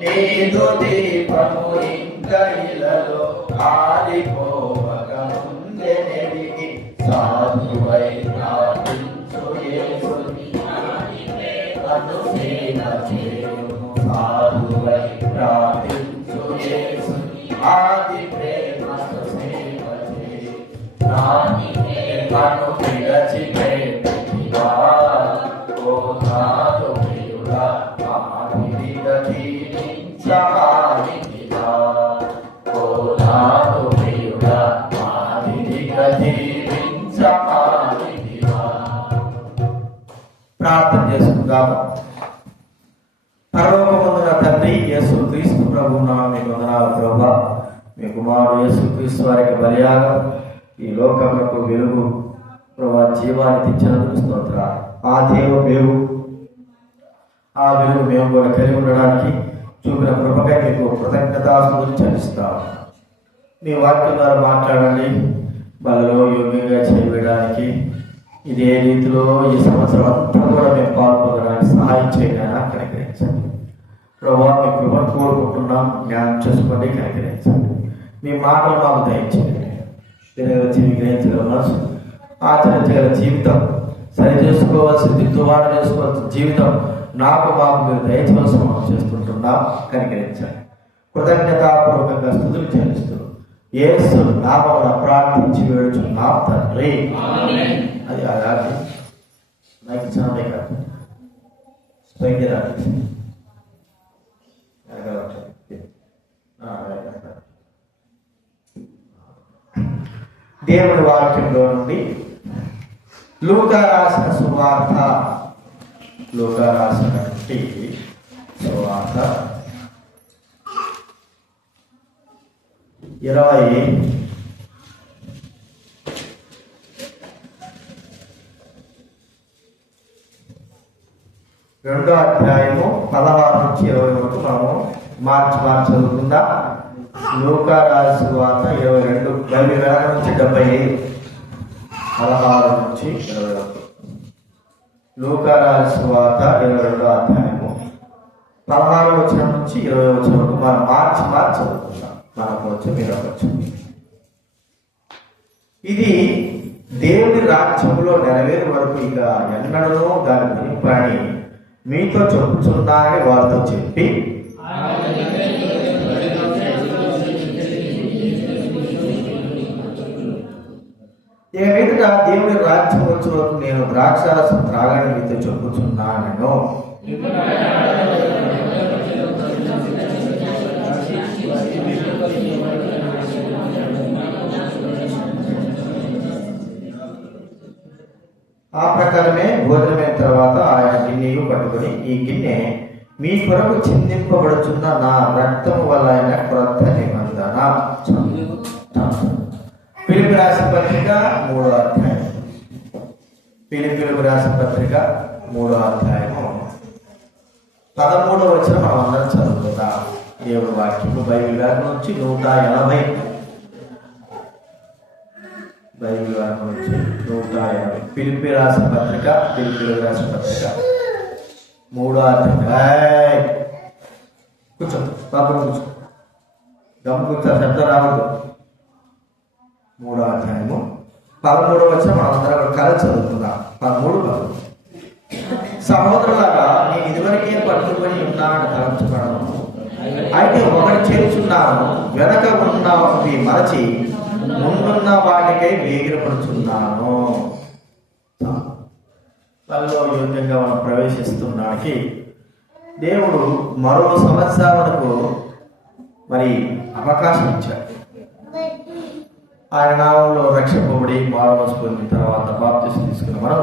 నీదు దీపము ఇంక ఇలలో ఆరిపోవక ముందే నెడిగి సాధువై ప్రార్థించు యేసుని అనుసేవ చేయుము. సాధువై ప్రార్థించు యేసుని ఆది ప్రేమను సేవ చేయి. నాని ప్రేమను విడచిపెట్టివా ఓ నాదు ప్రియుడా ఆదిగా జీవించమానిదివా ఓ నాదు ప్రియుడా ఆదిగా జీవించమానిదివా. ప్రార్థన చేసుకుందాము. పరలోకమందున తండ్రి యేసు క్రీస్తు ప్రభువు నామమున మీకు వందనాలు ప్రభువా. మీ కుమారుడు యేసు క్రీస్తు వారికి బలియాగం ఈ లోకములకు వెలుగు ప్రభువా జీవాన్ని తెచ్చినందుకు స్తోత్రాలు. ఆ దేవుడు వెలుగు, ఆ వెలుగు మేము కూడా కలిగి ఉండడానికి చూపిన కృపకై మీకు కృతజ్ఞతాస్తుతులు చెల్లిస్తాము. మీ వాక్యం ద్వారా మాట్లాడండి. బలలో యోగ్యంగా చేయడానికి ఇదే రీతిలో ఈ సంవత్సరం అంతా కూడా మేము పాల్పొందడానికి సహాయం చేయడానికి కనికరించండి ప్రభువా. మీ కృపను కోరుకుంటున్నాం. జ్ఞానం చేసుకోండి, కనికరించండి. మీ మాటలు మాకు దయచేయండి. తిరగచ్చి గ్రహించగల మనసు, ఆచరించగల జీవితం, సరి చేసుకోవాల్సిన దిద్దుబాటు చేసుకోవాల్సిన జీవితం నాకు మాకు మీరు దయచేసి మనం చేస్తుంటున్నాం, కనికరించండి. కృతజ్ఞతాపూర్వకంగా స్తుతులు చెల్లిస్తూ యేసు నామమున ప్రార్థించి వేడుచున్నాం తండ్రి. అది అలాగే నాకు చాలా కాదు స్పైకి రాదు. దేవుని వాక్యంలో నుండి లూకా రాసిన సువార్త, లూకా రాసినటువంటి సువార్త 22వ అధ్యాయము 16 నుంచి 20 వరకు మనము మార్చి చదువుకుందాం. లూకా రాసిన సువార్త 22 నుంచి 75, 16 నుంచి 20 వరకు. లూకా రాసిన సువార్త 22వ అధ్యాయము 16వ వచనం నుంచి 20వ వచనం వరకు మనం మార్చి చదువుకుందాం. మనకు వచ్చి మీరు అవ్వచ్చు. ఇది దేవుని రాజ్యంలో నెరవేరు వరకు ఇక ఎన్నడూ దాని గురింపని మీతో చెప్పుచున్నానని వారితో చెప్పి మీదట దేవుని రాజ్యం వచ్చే వరకు నేను ద్రాక్షారసం త్రాగని మీతో చెప్పుచున్నాను. ఆ ప్రకారమే భోజనమైన తర్వాత ఆయన గిన్నెయు పట్టుకుని, ఈ గిన్నె మీ కొరకు చిందింపబడుచున్న నా రక్తము వల్ల అయిన క్రొత్త నిబంధన. ఫిలిప్పీయులకు రాసిన పత్రిక 3వ అధ్యాయం, ఫిలిప్పీయులకు రాసిన పత్రిక 3వ అధ్యాయము 13వ వచనం మనం అందరం చదువుకుందాం. దేవుడి వాక్యము బైబిల్ వ్యాసం నుంచి 180, బైబిల్ వ్యాసం నుంచి 180. ఫిలిప్పీయులకు రాసిన పత్రిక, ఫిలిప్పీయులకు రాసిన పత్రిక 3వ అధ్యాయం. కూర్చో బాబు, కూర్చో, గమ్ము కూర్చో, శబ్దం రావద్దు. 3వ అధ్యాయము 13వ వచనం మనం అందరం కలిసి చదువుకుందాం. 13. సహోదరులారా, నేను ఇదివరకే పట్టుకొని ఉన్నానని తలంచుకున్నాను. అయితే ఒకటి చేర్చున్నాను, వెనక ఉన్నవి మరచి ముందున్న వాటికై వేగిరపడుచున్నాను. పనిలో యోగ్యంగా మనం ప్రవేశిస్తున్నానికి దేవుడు మరో సంవత్సరాలకు మరి అవకాశం ఇచ్చాడు. ఆయన నామంలో రక్షింపబడి మారుమనసు పొందిన తర్వాత బాప్తిసం తీసుకున్న మనం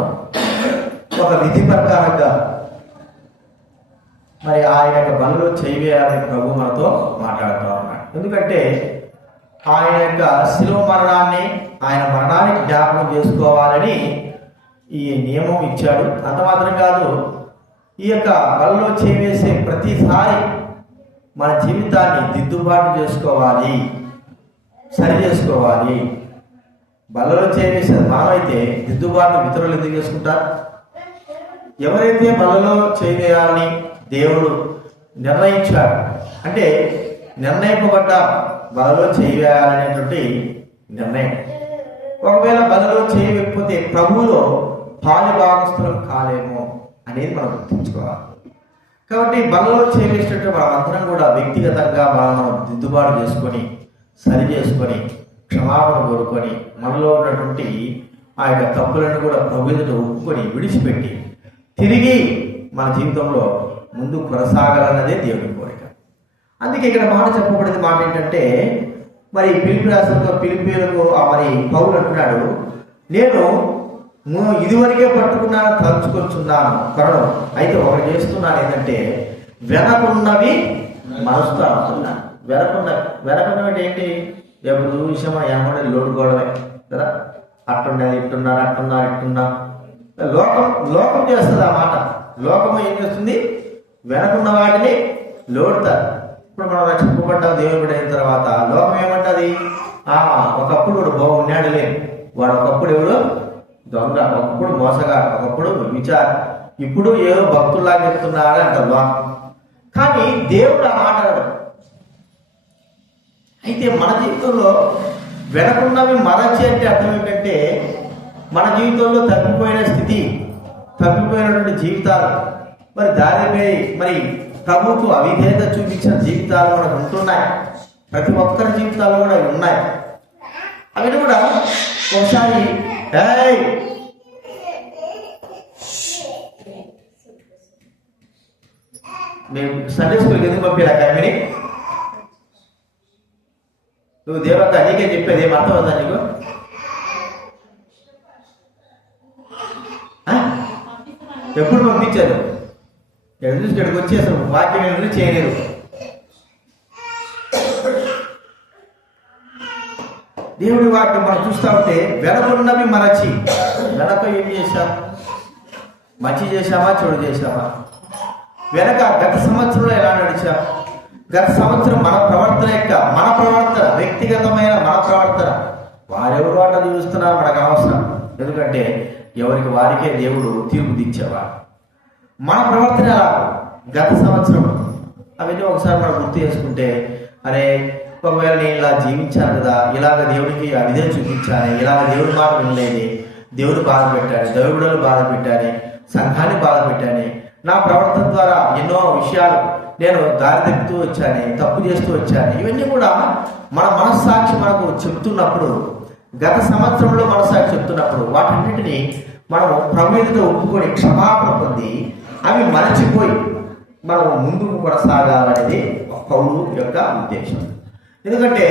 ఒక విధి ప్రకారంగా మరి ఆయన యొక్క బలలో చేయవేయాలని ప్రభు మనతో మాట్లాడుతూ ఉన్నాడు. ఎందుకంటే ఆయన యొక్క శిలువ మరణాన్ని, ఆయన మరణాన్ని జ్ఞాపకం చేసుకోవాలని ఈ నియమం ఇచ్చాడు. అంత మాత్రం కాదు, ఈ యొక్క బలలో చేయవేసే ప్రతిసారి మన జీవితాన్ని దిద్దుబాటు చేసుకోవాలి, సరి చేసుకోవాలి. బలలో చేయవేసేది మానవైతే దిద్దుబాటు ఇతరులు ఎందుకు చేసుకుంటారు? ఎవరైతే బలలో చేయవేయాలని దేవుడు నిర్ణయించాడు, అంటే నిర్ణయింపబడ్డ బలలో చేయవేయాలనేటువంటి నిర్ణయం. ఒకవేళ బలలో చేయకపోతే ప్రభువులో పాలి భాగస్థులం కాలేమో అనేది మనం గుర్తుంచుకోవాలి. కాబట్టి బలలో చేయవేసినట్టు మనం అందరం కూడా వ్యక్తిగతంగా మనం దిద్దుబాటు చేసుకొని, సరి చేసుకొని, క్షమాపణ కోరుకొని, మనలో ఉన్నటువంటి ఆ యొక్క తప్పులను కూడా ప్రభు ఎదుట ఒప్పుకొని విడిచిపెట్టి తిరిగి మన జీవితంలో ముందు కొనసాగాలన్నదే దేవుని కోరిక. అందుకే ఇక్కడ మాట చెప్పబడిన మాట ఏంటంటే, మరి పిలిపి రాష్ట్రంలో పిలిపిలకు మరి పౌలు అంటున్నాడు, నేను ఇదివరకే పట్టుకున్నాను, తలుచుకొచ్చున్నాను కరణం, అయితే ఒకటి చేస్తున్నాను, ఏంటంటే వెనకున్నవి మరుస్తూ అనుకున్నాను. వెనకున్నవి ఏంటి? ఎప్పుడు చూసామా ఏమన్నా లోడుకోవడమే కదా, అట్టున్నది ఇట్టున్నారు, ఇట్టున్నా. లోకం చేస్తుంది ఆ మాట. లోకము ఏం చేస్తుంది? వెనకున్న వాటిని లోడుతారు. ఇప్పుడు మనం రక్షింపబడ్డాం దేవుడు అయిన తర్వాత లోకం ఏమంటది? ఒకప్పుడు వాడు బాగున్నాడులే, వాడు ఒకప్పుడు ఎవరు దొంగ, ఒకప్పుడు మోసగాడు, ఒకప్పుడు విచారం, ఇప్పుడు ఏదో భక్తుల్లాగా చెప్తున్నాడు అంటారు లోకం. కానీ దేవుడు ఆ మాట. అయితే మన జీవితంలో వెనకున్నవి మరచి అంటే అర్థం ఏంటంటే, మన జీవితంలో తప్పిపోయిన స్థితి, తప్పిపోయినటువంటి జీవితాలు, మరి దారిపై మరి ప్రభువుకు అవిధేయత చూపించిన జీవితాలు మనకు ఉంటున్నాయి. ప్రతి ఒక్కరి జీవితాల్లో కూడా అవి ఉన్నాయి. అవి కూడా ఒకసారి మేము సండే స్కూల్కి ఎందుకు పంపిరా కమ్మిని? నువ్వు దేవత నీకే చెప్పేది ఏం అర్థం అవుతా నీకు? ఎప్పుడు పంపించారు? ఇక్కడికి వచ్చి అసలు వాక్యం ఏమైనా చేయలేదు. దేవుడి వాక్యం మనం చూస్తూ ఉంటే వెనకున్నవి మరచి, వెనక ఏం చేశాం? మంచి చేశామా, చెడు చేశామా? వెనక గత సంవత్సరంలో ఎలా నడిచాం? గత సంవత్సరం మన ప్రవర్తన వ్యక్తిగతమైన మన ప్రవర్తన, వారెవరు అట్లా చూస్తున్నారు మనకు అవసరం. ఎందుకంటే ఎవరికి వారికే దేవుడు తీర్పు దించేవా. మన ప్రవర్తన గత సంవత్సరం అవన్నీ ఒకసారి మనం గుర్తు చేసుకుంటే, అరే ఒకవేళ నేను ఇలా జీవించాను కదా, ఇలాగ దేవుడికి అవిధేయత చూపించాను, ఇలాగ దేవుడి మాట వినలేదు, దేవుడు బాధ పెట్టాను, దేవుడు బాధ పెట్టాను, సంఘాన్ని బాధ పెట్టాను, నా ప్రవర్తన ద్వారా ఎన్నో విషయాలు నేను దారి తప్పుతూ వచ్చాను, తప్పు చేస్తూ వచ్చాను. ఇవన్నీ కూడా మన మనస్సాక్షి మనకు చెప్తున్నప్పుడు, గత సంవత్సరంలో మనస్సాక్షి చెప్తున్నప్పుడు వాటన్నిటిని మనం ప్రభు ఎదుట ఒప్పుకొని క్షమాపణ పొంది అవి మరచిపోయి మనం ముందుకు కొనసాగాలనేది పౌలు యొక్క ఉద్దేశం. ఎందుకంటే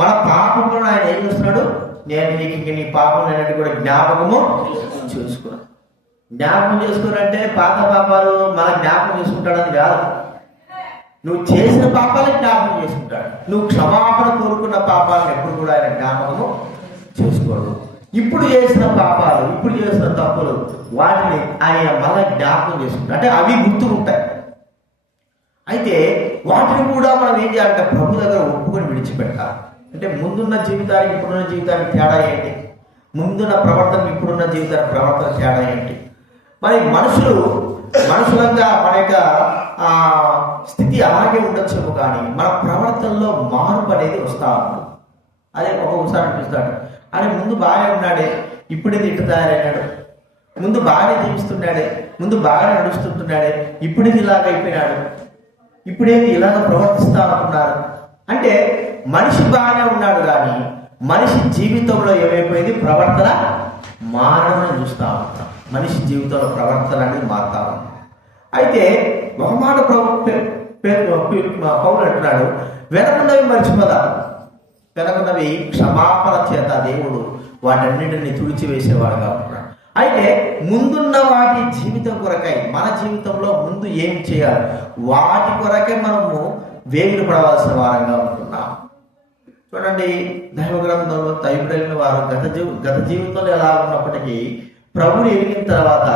మన పాపములను ఆయన ఏం చేస్తున్నాడు? నేను నీకు నీ పాపం అనేది కూడా జ్ఞాపకము చేసుకున్నాను. జ్ఞాపకం చేసుకున్నారంటే పాత పాపాలు మన జ్ఞాపకం చేసుకుంటాడని కాదు. నువ్వు చేసిన పాపాలను జ్ఞాపకం చేసుకుంటాడు. నువ్వు క్షమాపణ కోరుకున్న పాపాలను ఎప్పుడు కూడా ఆయన జ్ఞాపకము చేసుకోడు. ఇప్పుడు చేసిన పాపాలు, ఇప్పుడు చేసిన తప్పులు, వాటిని ఆయన మళ్ళీ జ్ఞాపకం చేసుకుంటాడు. అంటే అవి గుర్తుకుంటాయి. అయితే వాటిని కూడా మనం ఏం చేయాలంటే ప్రభు దగ్గర ఒప్పుకొని విడిచిపెట్టాలి. అంటే ముందున్న జీవితానికి ఇప్పుడున్న జీవితానికి తేడా ఏంటి? ముందున్న ప్రవర్తన ఇప్పుడున్న జీవితానికి ప్రవర్తన తేడా ఏంటి? మరి మనుషులంగా మన యొక్క స్థితి అలాగే ఉండొచ్చేమో, కానీ మన ప్రవర్తనలో మార్పు అనేది వస్తా ఉంటుంది. అదే ఒక్కొక్కసారి అనిపిస్తాడు, అని ముందు బాగానే ఉన్నాడే, ఇప్పుడేది ఇటు తయారైనాడు, ముందు బాగానే జీవిస్తున్నాడే, ముందు బాగానే నడుస్తుంటున్నాడే, ఇప్పుడేది ఇలాగ అయిపోయినాడు, ఇప్పుడేది ఇలాగ ప్రవర్తిస్తా ఉంటున్నారు. అంటే మనిషి బాగానే ఉన్నాడు, కానీ మనిషి జీవితంలో ఏమైపోయింది? ప్రవర్తన మారడం చూస్తూ ఉంటాం. మనిషి జీవితంలో ప్రవర్తన అనేది మారుతా ఉంటాం. అయితే ఒక మాట పౌలు అంటున్నాడు, వెనకున్నవి మర్చిపోదా, వెనకున్నవి క్షమాపణ చేత దేవుడు వాటన్నిటిని తుడిచివేసేవాడుగా ఉంటున్నాడు. అయితే ముందున్న వాటి జీవితం కొరకై మన జీవితంలో ముందు ఏం చేయాలి, వాటి కొరకే మనము వేగిన పడవలసిన వారంగా ఉంటున్నాం. చూడండి, దైవ గ్రంథంలో తైబుడైన వారు గత జీవితంలో ఎలా ఉన్నప్పటికీ ప్రభుని ఎరిగిన తర్వాత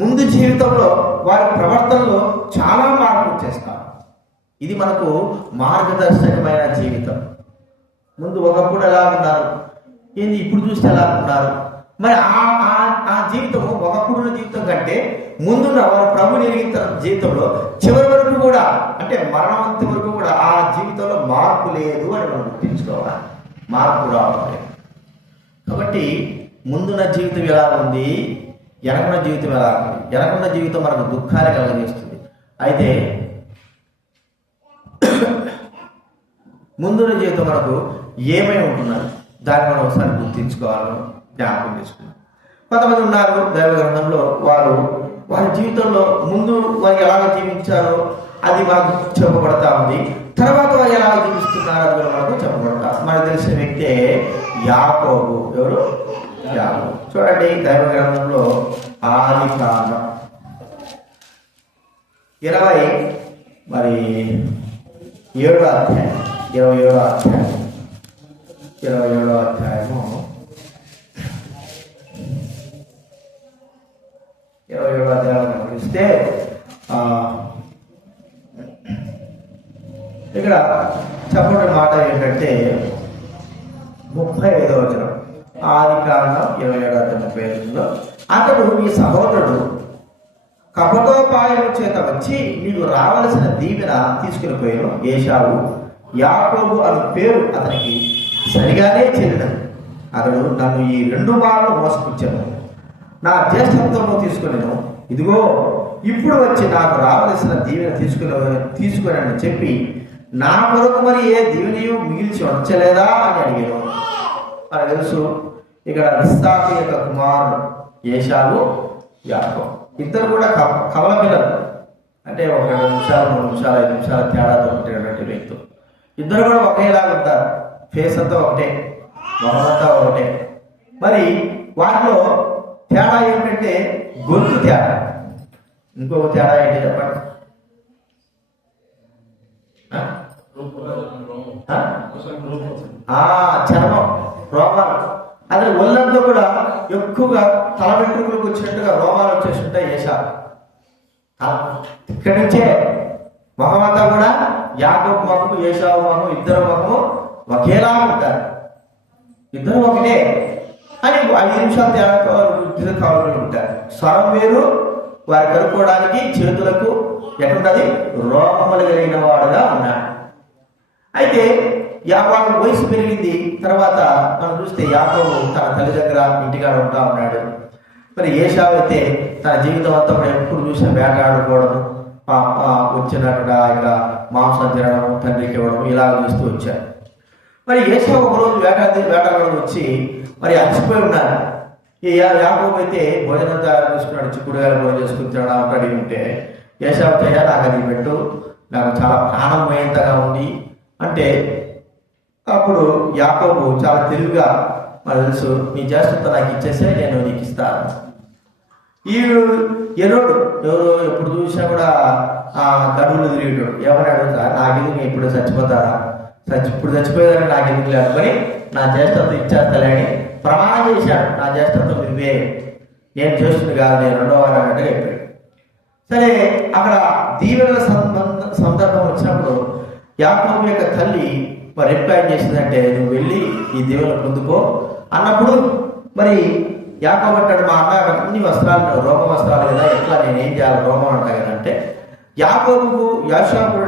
ముందు జీవితంలో వారి ప్రవర్తనలో చాలా మార్పు చేస్తారు. ఇది మనకు మార్గదర్శకమైన జీవితం. ముందు ఒకప్పుడు ఎలా ఉన్నారు, ఏంది ఇప్పుడు చూస్తే ఎలా అనుకున్నారు? మరి ఆ జీవితం ఒకప్పుడున్న జీవితం కంటే ముందున్న వారు ప్రభుని ఎరిగిన జీవితంలో చివరి వరకు కూడా, అంటే మరణవంతి వరకు కూడా ఆ జీవితంలో మార్పు లేదు అని మనం గుర్తించుకోవాలి. మార్పు రావాలి. కాబట్టి ముందున్న జీవితం ఎలా ఉంది, వెనకున్న జీవితం ఎలా ఉంది? వెనకున్న జీవితం మనకు దుఃఖాన్ని కలగజేస్తుంది. అయితే ముందున్న జీవితం మనకు ఏమై ఉంటున్నది, దాన్ని మనం ఒకసారి గుర్తించుకోవాలని జ్ఞాపకం చేసుకున్నాం. కొంతమంది ఉన్నారు దైవ గ్రంథంలో, వారి జీవితంలో ముందు వారు ఎలాగ జీవించారో అది మనకు చెప్పబడతా ఉంది. తర్వాత వారు ఎలాగ జీవిస్తున్నారు అది కూడా మనకు చెప్పబడతా. మనకు తెలిసిన వ్యక్తే యాకోబు. ఎవరు? యాకోబు. చూడండి దైవ గ్రంథంలో ఆదికాండం 27వ అధ్యాయం 27వ అధ్యాయము 27వ అధ్యాయము గమనిస్తే ఇక్కడ చెప్పబడిన మాట ఏంటంటే 35వ వచనం, ఆదికాండం 27:35లో, అతడు నీ సహోదరుడు కపటోపాయము చేత వచ్చి నీకు రావలసిన దీవెన తీసుకుని పోయాను. ఏశావు యాకోబు అను పేరు అతనికి సరిగానే చెల్లినది. అతడు నన్ను ఈ 2 మార్లు మోసపుచ్చాను, నా జ్యేష్ఠత్వము తీసుకునేను. ఇదిగో ఇప్పుడు వచ్చి నాకు రావలసిన దీవెన తీసుకుని చెప్పి నా కొరకు మరి ఏ దీవెనయు మిగిల్చి ఉంచలేదా అని అడిగాను. మనకు తెలుసు ఇక్కడ ఇస్సాకు యొక్క కుమారుడు ఏశావు, యాకోబు ఇద్దరు కూడా కమల పిల్లలు. అంటే ఒక 2 నిమిషాలు 3 నిమిషాలు 5 నిమిషాల తేడాతో పుట్టినటువంటి వ్యక్తులు. ఇద్దరు కూడా ఒకేలాగా ఉంటారు. ఫేస్ అంతా ఒకటే, మొహమంతా ఒకటే. మరి వాటిలో తేడా ఏంటంటే గొంతు తేడా. ఇంకొక తేడా ఏంటి చెప్పండి? చర్మం, రోమాలు. అదే ఒళ్ళంతా కూడా ఎక్కువగా తల వెంట్రుకలకు వచ్చినట్టుగా రోమాలు వచ్చేసి ఉంటాయి. ఏశావు ఇక్కడి నుంచే మొహం అంతా కూడా యాకోబు మొహము ఏశావు మొహము ఇద్దరు మొహము ఒకేలా ఉంటారు. ఇద్దరు ఒకటే అని 5 నిమిషాలు తేడా కావాలని ఉంటారు. స్వరం వేరు. వారి కలుపుకోవడానికి చేతులకు ఎటుంటది? రోమములు కలిగిన వాడుగా ఉన్నాడు. అయితే వాళ్ళ వయసు పెరిగింది. తర్వాత మనం చూస్తే యాకోబు తన తల్లి దగ్గర ఇంటికాడ ఉంటా ఉన్నాడు. మరి ఏశావు అయితే తన జీవితం అంతా ఎప్పుడు చూసిన వేటాడుకోవడం, వచ్చినట్టుగా ఇక మాంసం తినడం, తండ్రికి ఇవ్వడం, ఇలాగ చూస్తూ వచ్చారు. మరి ఏశావు ఒకరోజు వేటాడడం వచ్చి మరి అలసిపోయి ఉన్నారు. ఈ యాకోబు అయితే భోజనం తయారు చేసుకున్నాడు. చిక్కుడుగాయలు భోజనం చేసుకుని తినడానికి అడిగి ఉంటే ఏశావు తయ్యా నాకు అది పెట్టు, నాకు చాలా ప్రాణం పోయేంతగా ఉంది అంటే, అప్పుడు యాకోబు చాలా తెలివిగా మరి తెలుసు, నీ జ్యేష్ఠత నాకు ఇచ్చేసే నేను నీకు ఇస్తాను. ఈ ఎరోడు ఎవరు ఎప్పుడు చూసినా కూడా గడువులు తిరిగేటోడు ఏమన్నాడు? నాకెందుకు ఇప్పుడు చచ్చిపోతారా, ఇప్పుడు చచ్చిపోయేదాన్ని నాకెందుకు లేకపోయి నా జ్యేష్ఠత్వం ఇచ్చేస్తాలే అని ప్రమాణం చేశాడు. నా జ్యేష్ఠత్వం ఇవే, నేను చేస్తుంది కాదు, నేను 2వ వారం అన్నట్టుగా చెప్పాడు. సరే, అక్కడ దీవెనల సందర్భం వచ్చినప్పుడు యాకోబు యొక్క తల్లి మరి రిప్లై చేసిందంటే, నువ్వు వెళ్ళి ఈ దీవెనలు పొందుకో అన్నప్పుడు మరి యాకోబు అంటాడు, మా అన్న అన్ని వస్త్రాలు రోమ వస్త్రాలు కదా, ఎట్లా నేనేం చేయాలి రోమం అంటా కదంటే, యాకోబుకు యాషాకు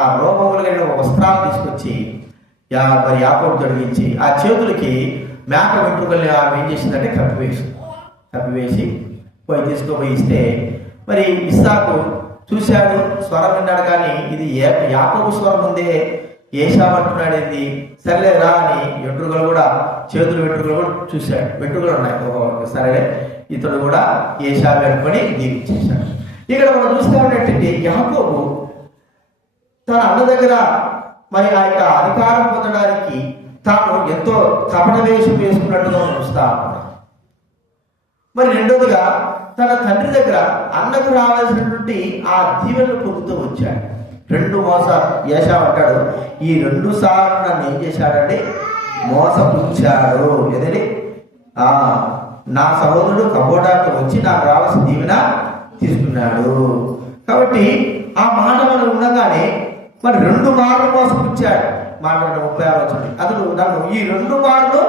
ఆ రోమములు కలిగిన వస్త్రాలు తీసుకొచ్చి మరి యాకోబు తొడిగించి ఆ చేతులకి మేక వెంట్రుకల్ని ఆమె ఏం చేసిందంటే కప్పివేసి పోయి తీసుకుపోయి ఇస్తే, మరి ఇస్సాకు చూశాడు, స్వరం విన్నాడు, కానీ ఇది యాకోబు స్వరం ఉందే, ఏశావు అంటున్నాడు ఏంది, సరేలేరా అని వెంట్రుకలు కూడా చేతులు వెంట్రుకలు కూడా చూశాడు. వెంట్రుకలు ఉన్నాయి, సరే ఇతడు కూడా ఏశావు అనుకొని దీవించేశాడు. ఇక్కడ మనం చూస్తూ ఉన్నట్టు యాకోబు తన అన్న దగ్గర మరి ఆ యొక్క అధికారం పొందడానికి తాను ఎంతో కపట వేషం వేసుకున్నట్టుగా చూస్తా ఉన్నాడు. మరి రెండోదిగా తన తండ్రి దగ్గర అన్నకు రావాల్సినటువంటి ఆ దీవెనలు పొందుతూ వచ్చాడు. 2 మోసాలు ఏశావు అంటాడు, ఈ 2 సార్లు నన్ను ఏం చేశాడంటే మోసపుచ్చాడు. ఏదని నా సహోదరుడు కపోటాతో వచ్చి నాకు రావాల్సిన దీవెన తీసుకున్నాడు. కాబట్టి ఆ మాట మనం ఉండగానే మరి 2 మార్లు మోసపుచ్చాడు. మాట 36 వచ్చింది. అతడు నన్ను ఈ 2 మార్లు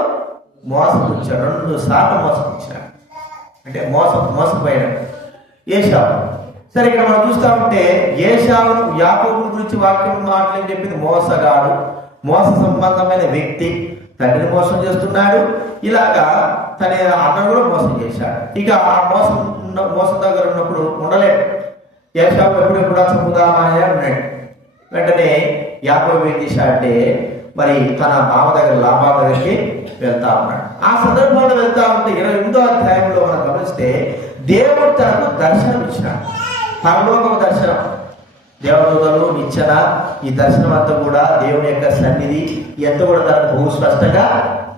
మోసపుచ్చాడు, 2 సార్లు మోసపుచ్చాడు. అంటే మోసపోయాడు ఏశావు. సరే, ఇక్కడ మనం చూస్తా ఉంటే ఏశావు యాకోబు గురించి వాక్యం మాటలు చెప్పింది మోసగాడు, మోస సంబంధమైన వ్యక్తి, తండ్రిని మోసం చేస్తున్నాడు, ఇలాగా తన అన్నను కూడా మోసం చేశాడు. ఇక ఆ మోసం దగ్గర ఉన్నప్పుడు ఉండలేడు. ఏశావు ఎప్పుడెప్పుడు చంపుదామని అన్నాడు. వెంటనే యాకోబు ఏం చేశాడంటే మరి తన మామ దగ్గర లాభా దగ్గరికి వెళ్తా ఉన్నాడు. ఆ సందర్భంలో వెళ్తా ఉంటే 28వ అధ్యాయంలో మనం గమనిస్తే దేవుడు తనకు దర్శనం ఇచ్చినాడు. పరలోకపు దర్శనం, దేవదూతలు నిచ్చెన, ఈ దర్శనం అంతా కూడా దేవుని యొక్క సన్నిధి ఎంత కూడా తనకు బహు స్పష్టంగా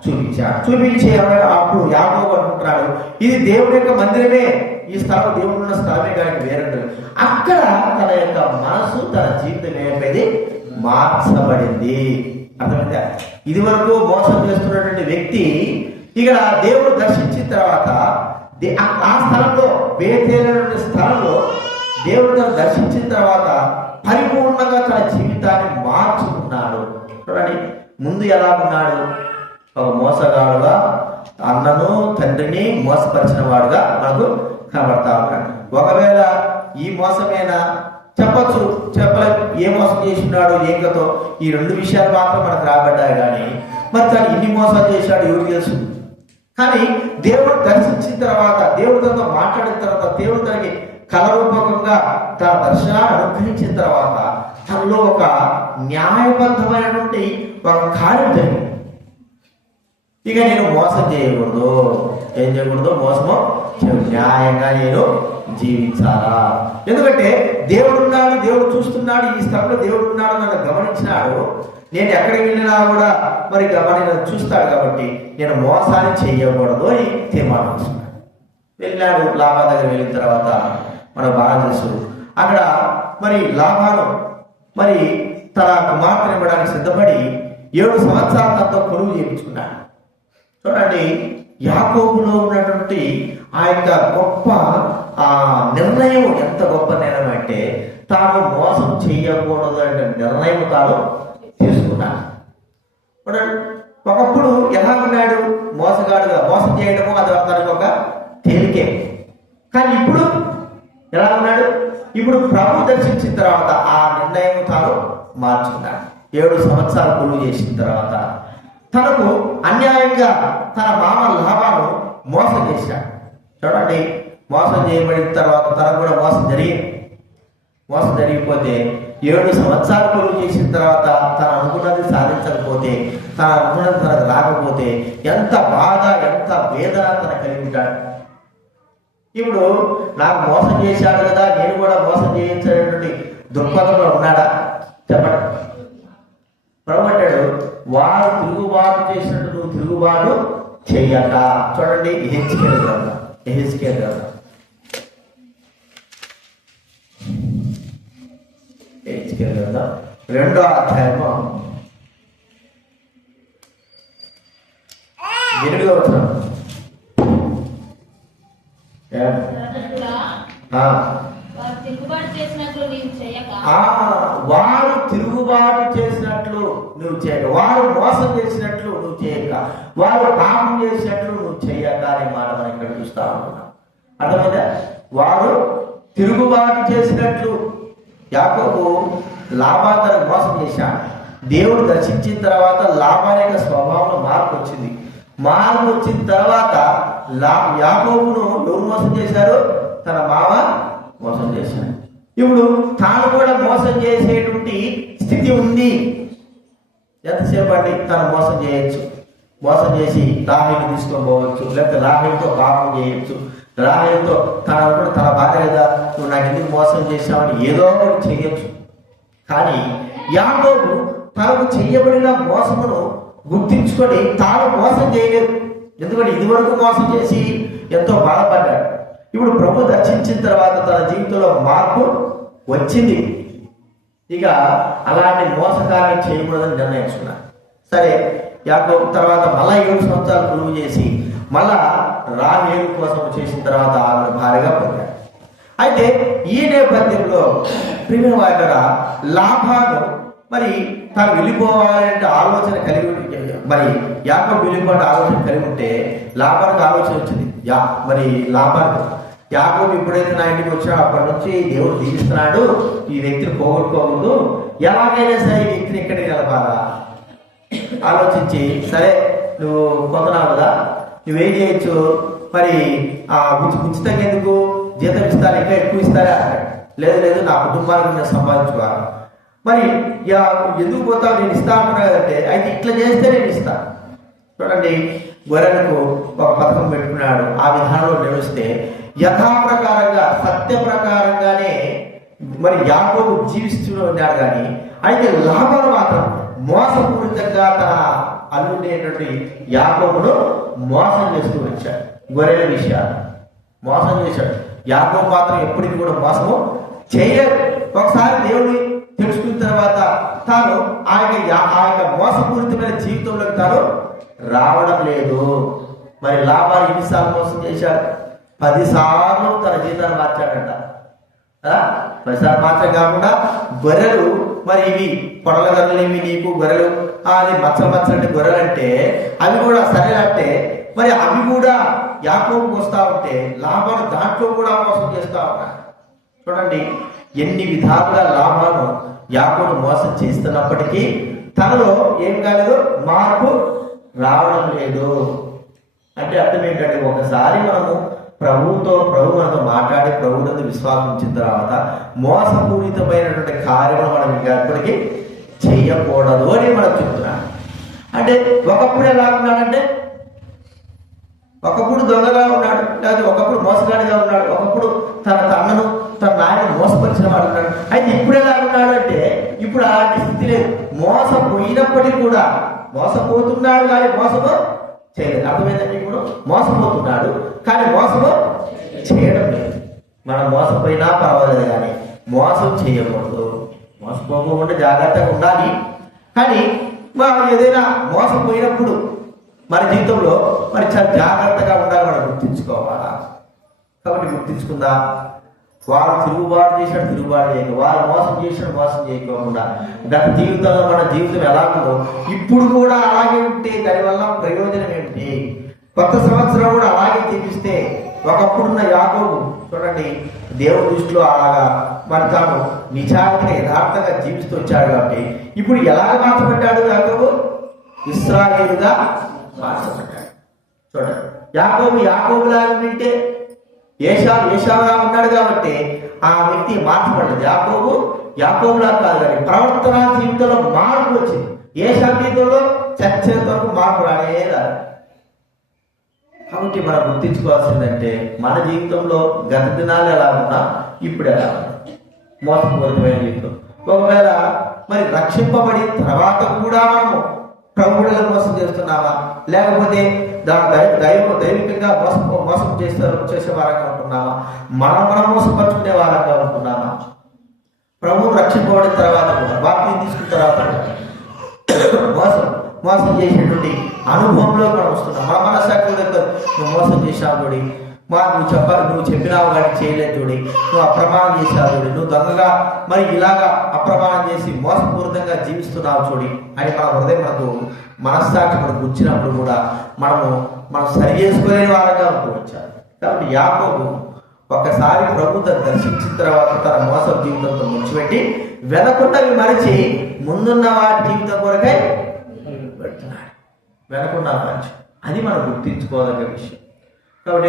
చూపించి అప్పుడు యాకోబు అనుకుంటున్నాడు, ఇది దేవుని యొక్క మందిరమే, ఈ స్థలం దేవుడు ఉన్న స్థలమే కానీ వేరే. అక్కడ తన యొక్క మనసు, తన జీవితం ఏమైంది, మార్చబడింది. అర్థమైందా? ఇది వరకు మోసం చేస్తున్నటువంటి వ్యక్తి ఇక దేవుడు దర్శించిన తర్వాత ఆ స్థలంలో, బేతేలైన స్థలంలో దేవుడు తను దర్శించిన తర్వాత పరిపూర్ణంగా తన జీవితాన్ని మార్చుకున్నాడు. చూడండి, ముందు ఎలా ఉన్నాడు? ఒక మోసగాడుగా, అన్నను తండ్రిని మోసపరిచిన వాడుగా మనకు కనబడతా ఉన్నాడు. ఒకవేళ ఈ మోసమేనా చెప్పచ్చు, చెప్పలేదు. ఏ మోసం చేసినాడు, ఏం కథో, ఈ 2 విషయాలు మాత్రం మనకు రాబడ్డాయి. కానీ మరి తను ఇన్ని మోసాలు చేశాడు ఎవరికి తెలుసు? కానీ దేవుడు దర్శించిన తర్వాత, దేవుడు తనతో మాట్లాడిన తర్వాత, దేవుడు తనకి కళరూపకంగా తన దర్శనాన్ని అనుగ్రహించిన తర్వాత తనలో ఒక న్యాయబద్ధమైనటువంటి ఒక కార్యం జరిగింది. ఇక నేను మోసం చేయకూడదు, ఏం చేయకూడదు, మోసము న్యాయంగా నేను జీవించాలా. ఎందుకంటే దేవుడు ఉన్నాడు, దేవుడు చూస్తున్నాడు, ఈ స్థలంలో దేవుడు ఉన్నాడు, నన్ను గమనించినాడు, నేను ఎక్కడికి వెళ్ళినా కూడా మరి నన్ను చూస్తాడు, కాబట్టి నేను మోసాన్ని చేయకూడదు అని తీర్మానం చేసుకున్నాడు. వెళ్ళాడు. లాభా దగ్గర వెళ్ళిన తర్వాత మనకు బాగా తెలుసు, అక్కడ మరి లాభాను మరి తన కుమార్తెను ఇవ్వడానికి సిద్ధపడి 7 సంవత్సరాల తనతో కొలువు చేయించుకున్నాడు. చూడండి, యాకోబులో ఉన్నటువంటి ఆ యొక్క గొప్ప నిర్ణయం ఎంత గొప్ప నిర్ణయం అంటే, తాను మోసం చేయకూడదు అనే నిర్ణయం తాను తీసుకున్నాడు. ఒకప్పుడు ఎలా ఉన్నాడు? మోసగాడుగా, మోసం చేయడము అది తనకు ఒక తేలికే. కానీ ఇప్పుడు ఎలా ఉన్నాడు? ఇప్పుడు ప్రభు దర్శించిన తర్వాత ఆ నిర్ణయం తాను మార్చుకున్నాడు. 7 సంవత్సరాలు కొలువు చేసిన తర్వాత తనకు అన్యాయంగా తన మామ లాభాను మోసం చేశాడు. చూడండి, మోసం చేయబడిన తర్వాత తనకు కూడా మోసం జరిగిపోతే 7 సంవత్సరాలు కొలువు చేసిన తర్వాత తను అనుకున్నది సాధించకపోతే, తను అనుకున్నది తనకు రాకపోతే ఎంత బాధ, ఎంత వేదన తన కలిగి ఉంటాడు. ఇప్పుడు నాకు మోసం చేశాడు కదా, నేను కూడా మోసం చేయించేటువంటి దృక్పథంలో ఉన్నాడా? చెప్పండి. ప్రభు అంటాడు, వారు తిరుగుబాటు చేసినట్టు నువ్వు తిరుగుబాటు చెయ్యక. చూడండి, ఎహెజ్కేలు గ్రంథం 2వ అధ్యాయము 8వ వచనం. వారు తిరుగుబాటు చేసినట్లు నువ్వు చేయక, వారు మోసం చేసినట్లు నువ్వు చేయక, వారు పాపం చేసినట్లు నువ్వు చేయక అనే మాట మనం ఇక్కడ చూస్తా ఉంటున్నాం. అర్థమైందా? వారు తిరుగుబాటు చేసినట్లు. యాకోబు లాభాన్ని మోసం చేశాడు. దేవుడు దర్శించిన తర్వాత లాభాల యొక్క స్వభావంలో మార్పు వచ్చింది. మార్పు వచ్చిన తర్వాత యాకోబును ఎవరు మోసం చేశారు? తన మామ మోసం చేశాడు. ఇప్పుడు తాను కూడా మోసం చేసేటువంటి స్థితి ఉంది. ఎంతసేపు అండి తను మోసం చేయొచ్చు, మోసం చేసి రాహేలు తీసుకొని పోవచ్చు, లేకపోతే రాహేలుతో పాపం చేయొచ్చు, రాహేలుతో తన భార్య కదా నువ్వు నాకు ఎందుకు మోసం చేశావని ఏదో ఒకటి చేయొచ్చు. కానీ యాకోబు తనకు చేయబడిన మోసమును గుర్తించుకొని తాను మోసం చేయలేదు. ఎందుకంటే ఇదివరకు మోసం చేసి ఎంతో బాధపడ్డాడు. ఇప్పుడు ప్రభు దర్శించిన తర్వాత తన జీవితంలో మార్పు వచ్చింది. ఇక అలాంటి మోసకార్యం చేయకూడదని నిర్ణయించుకున్నాడు. సరే, యాకోబు తర్వాత మళ్ళా 7 సంవత్సరాలు కొలువు చేసి మళ్ళా రాహేలు కోసం చేసిన తర్వాత ఆమె భార్యగా పొందాడు. అయితే ఈ నేపథ్యంలో ప్రియమైన వారి లాభాను మరి తాను వెళ్ళిపోవాలంటే ఆలోచన కలిగి మరి యాకోబు వెలుగుబాటు ఆలోచన కలిగి ఉంటే లాభానికి ఆలోచన వచ్చింది. మరి లాభానికి యాకోబు ఎప్పుడైతే నా ఇంటికి వచ్చాడో అప్పటి నుంచి దేవుడు దీవిస్తున్నాడు, ఈ వ్యక్తిని పోగొట్టుకోకూడదు, ఎలాగైనా సరే ఈ వ్యక్తిని ఎక్కడికి నిలపాలా ఆలోచించి, సరే నువ్వు కొంటున్నావు కదా, నువ్వేం చేయొచ్చు, మరి ఉచితంగా ఎందుకు జీతం ఇస్తాను, ఇంకా ఎక్కువ ఇస్తారా అన్నాడు. లేదు నా కుటుంబానికి నేను సంపాదించుకోవాలి. మరి ఎందుకు పోతావు, నేను ఇస్తా అంటున్నా కదంటే, అయితే ఇట్లా చేస్తే నేను ఇస్తాను. చూడండి, గొర్రెలకు ఒక పథకం పెట్టుకున్నాడు, ఆ విధానంలో నడిస్తే యథాప్రకారంగా సత్య ప్రకారంగానే మరి యాకోబు జీవిస్తూ ఉన్నాడు. కానీ అయితే లాభాలు మాత్రం మోసపూరితంగా తన అల్లుడైనటువంటి యాకోబును మోసం చేస్తూ వచ్చాడు. గొర్రెల విషయాలు మోసం చేశాడు. యాకోబు మాత్రం ఎప్పటికీ కూడా మోసము చేయలేదు. ఒకసారి దేవుని తెలుసుకున్న తర్వాత తాను ఆ యొక్క మోసపూరితమైన జీవితంలోకి తాను రావడం లేదు. మరి లాభాలు ఎన్నిసార్లు మోసం చేశాడు? 10 సార్లు తన జీవితాన్ని మార్చాడంట. 10 సార్లు మార్చడం కాకుండా గొర్రెలు, మరి ఇవి పొడల గొర్రెలు, ఇవి నీకు గొర్రెలు అది మచ్చలంటే గొర్రెలు అంటే అవి కూడా సరే అంటే మరి అవి కూడా యాకోబుకు వస్తా ఉంటే లాభాలు దాంట్లో కూడా మోసం చేస్తా ఉన్నాడు. చూడండి, ఎన్ని విధాలుగా లాభాలు యాకోబు మోసం చేస్తున్నప్పటికీ తనలో ఏం కాలేదు, మార్పు రావడం లేదు. అంటే అర్థం ఏంటంటే, ఒకసారి మనము ప్రభు మనతో మాట్లాడి ప్రభువునందు విశ్వాసం ఉంచిన తర్వాత మోసపూరితమైనటువంటి కార్యములు మనం ఇంకా ఎప్పటికీ చేయకూడదు అని మనం చెప్తున్నాం. అంటే ఒకప్పుడు ఎలా ఉన్నాడంటే, ఒకప్పుడు దొంగగా ఉన్నాడు, లేదా ఒకప్పుడు మోసగాడిగా ఉన్నాడు, ఒకప్పుడు తన అన్నను తన నాయన మోసపరిచిన వాడు ఉన్నాడు. అయితే ఇప్పుడు ఎలా ఉన్నాడు అంటే, ఇప్పుడు అలాంటి స్థితి లేదు. మోసపోయినప్పటికీ కూడా మోసపోతున్నాడు కానీ మోసము చేయలేదు. అర్థమైందండి? ఇప్పుడు మోసపోతున్నాడు కానీ మోసము చేయడం లేదు. మనం మోసపోయినా పర్వాలేదు కానీ మోసం చేయకూడదు. మోసపోకుండా జాగ్రత్తగా ఉండాలి. కానీ మనం ఏదైనా మోసపోయినప్పుడు మన జీవితంలో మరి చాలా జాగ్రత్తగా ఉండాలి, మనం గుర్తించుకోవాలా. కాబట్టి గుర్తించుకుందా, వారు తిరుగుబాటు చేసినట్టు తిరుగుబాటు చేయక, వారు మోసం చేసినట్టు మోసం చేయకోకుండా గత జీవితంలో మన జీవితం ఎలాగో ఇప్పుడు కూడా అలాగే ఉంటే దానివల్ల ప్రయోజనం ఏమిటి? కొత్త సంవత్సరం కూడా అలాగే జీవిస్తే ఒకప్పుడున్న యాకోబు చూడండి, దేవుడి దృష్టిలో అలాగా మరి తాను నిజాయితీగా యథార్థంగా జీవిస్తూ వచ్చాడు. కాబట్టి ఇప్పుడు ఎలాగ మార్చబడ్డాడు యాకోబు? ఇశ్రాయేలుగా మార్చబడ్డాడు. చూడండి, యాకోబులాగా వింటే ఏషావులా ఉన్నాడు కాబట్టి ఆ వ్యక్తి మార్చబడలేదు. యాకోబులా కాదు, కానీ ప్రవర్తన జీవితంలో మార్పు వచ్చింది. ఏషావు జీవితంలో చచ్చేంత వరకు మార్పు రానేదా. కాబట్టి మనం గుర్తించుకోవాల్సిందంటే, మన జీవితంలో గత దినాలు ఎలా ఉన్నా ఇప్పుడు ఎలా ఉన్నా మోసపూరితమైన జీవితం. ఒకవేళ మరి రక్షింపబడిన తర్వాత కూడా మనము ప్రభువుల మోసం చేస్తున్నామా, లేకపోతే దైవికంగా మోసం చేసే వారంగా ఉంటున్నామా, మనం మోసపరుచుకునే వారంగా ఉంటున్నామా? ప్రభువు రక్షింపబడిన తర్వాత కూడా, వాక్యం తీసుకున్న తర్వాత మోసం చేసేటువంటి అనుభవంలో మనం వస్తున్నాం. మన మనసాక్షి నువ్వు మోసం చేసావు చూడి, నువ్వు చెప్పినావు కానీ చేయలేదు చూడి, నువ్వు అప్రమాణం చేసావు చూడి, నువ్వు దొంగగా మరి ఇలాగా అప్రమాణం చేసి మోసపూరితంగా జీవిస్తున్నావు చూడి అని మన హృదయం మనస్సాక్షి మనకు వచ్చినప్పుడు కూడా మనం సరి చేసుకునే వారంగా వచ్చారు. కాబట్టి యాకోబు ఒకసారి ప్రభుత్వం దర్శించిన తర్వాత తన మోసం జీవితంతో ముంచిపెట్టి వెనకున్నవి మరిచి ముందున్న వారి జీవితం కొరకై పెడుతున్నాడు. వెనకున్న మనిషి, అది మనం గుర్తించుకోదగ్గ విషయం. కాబట్టి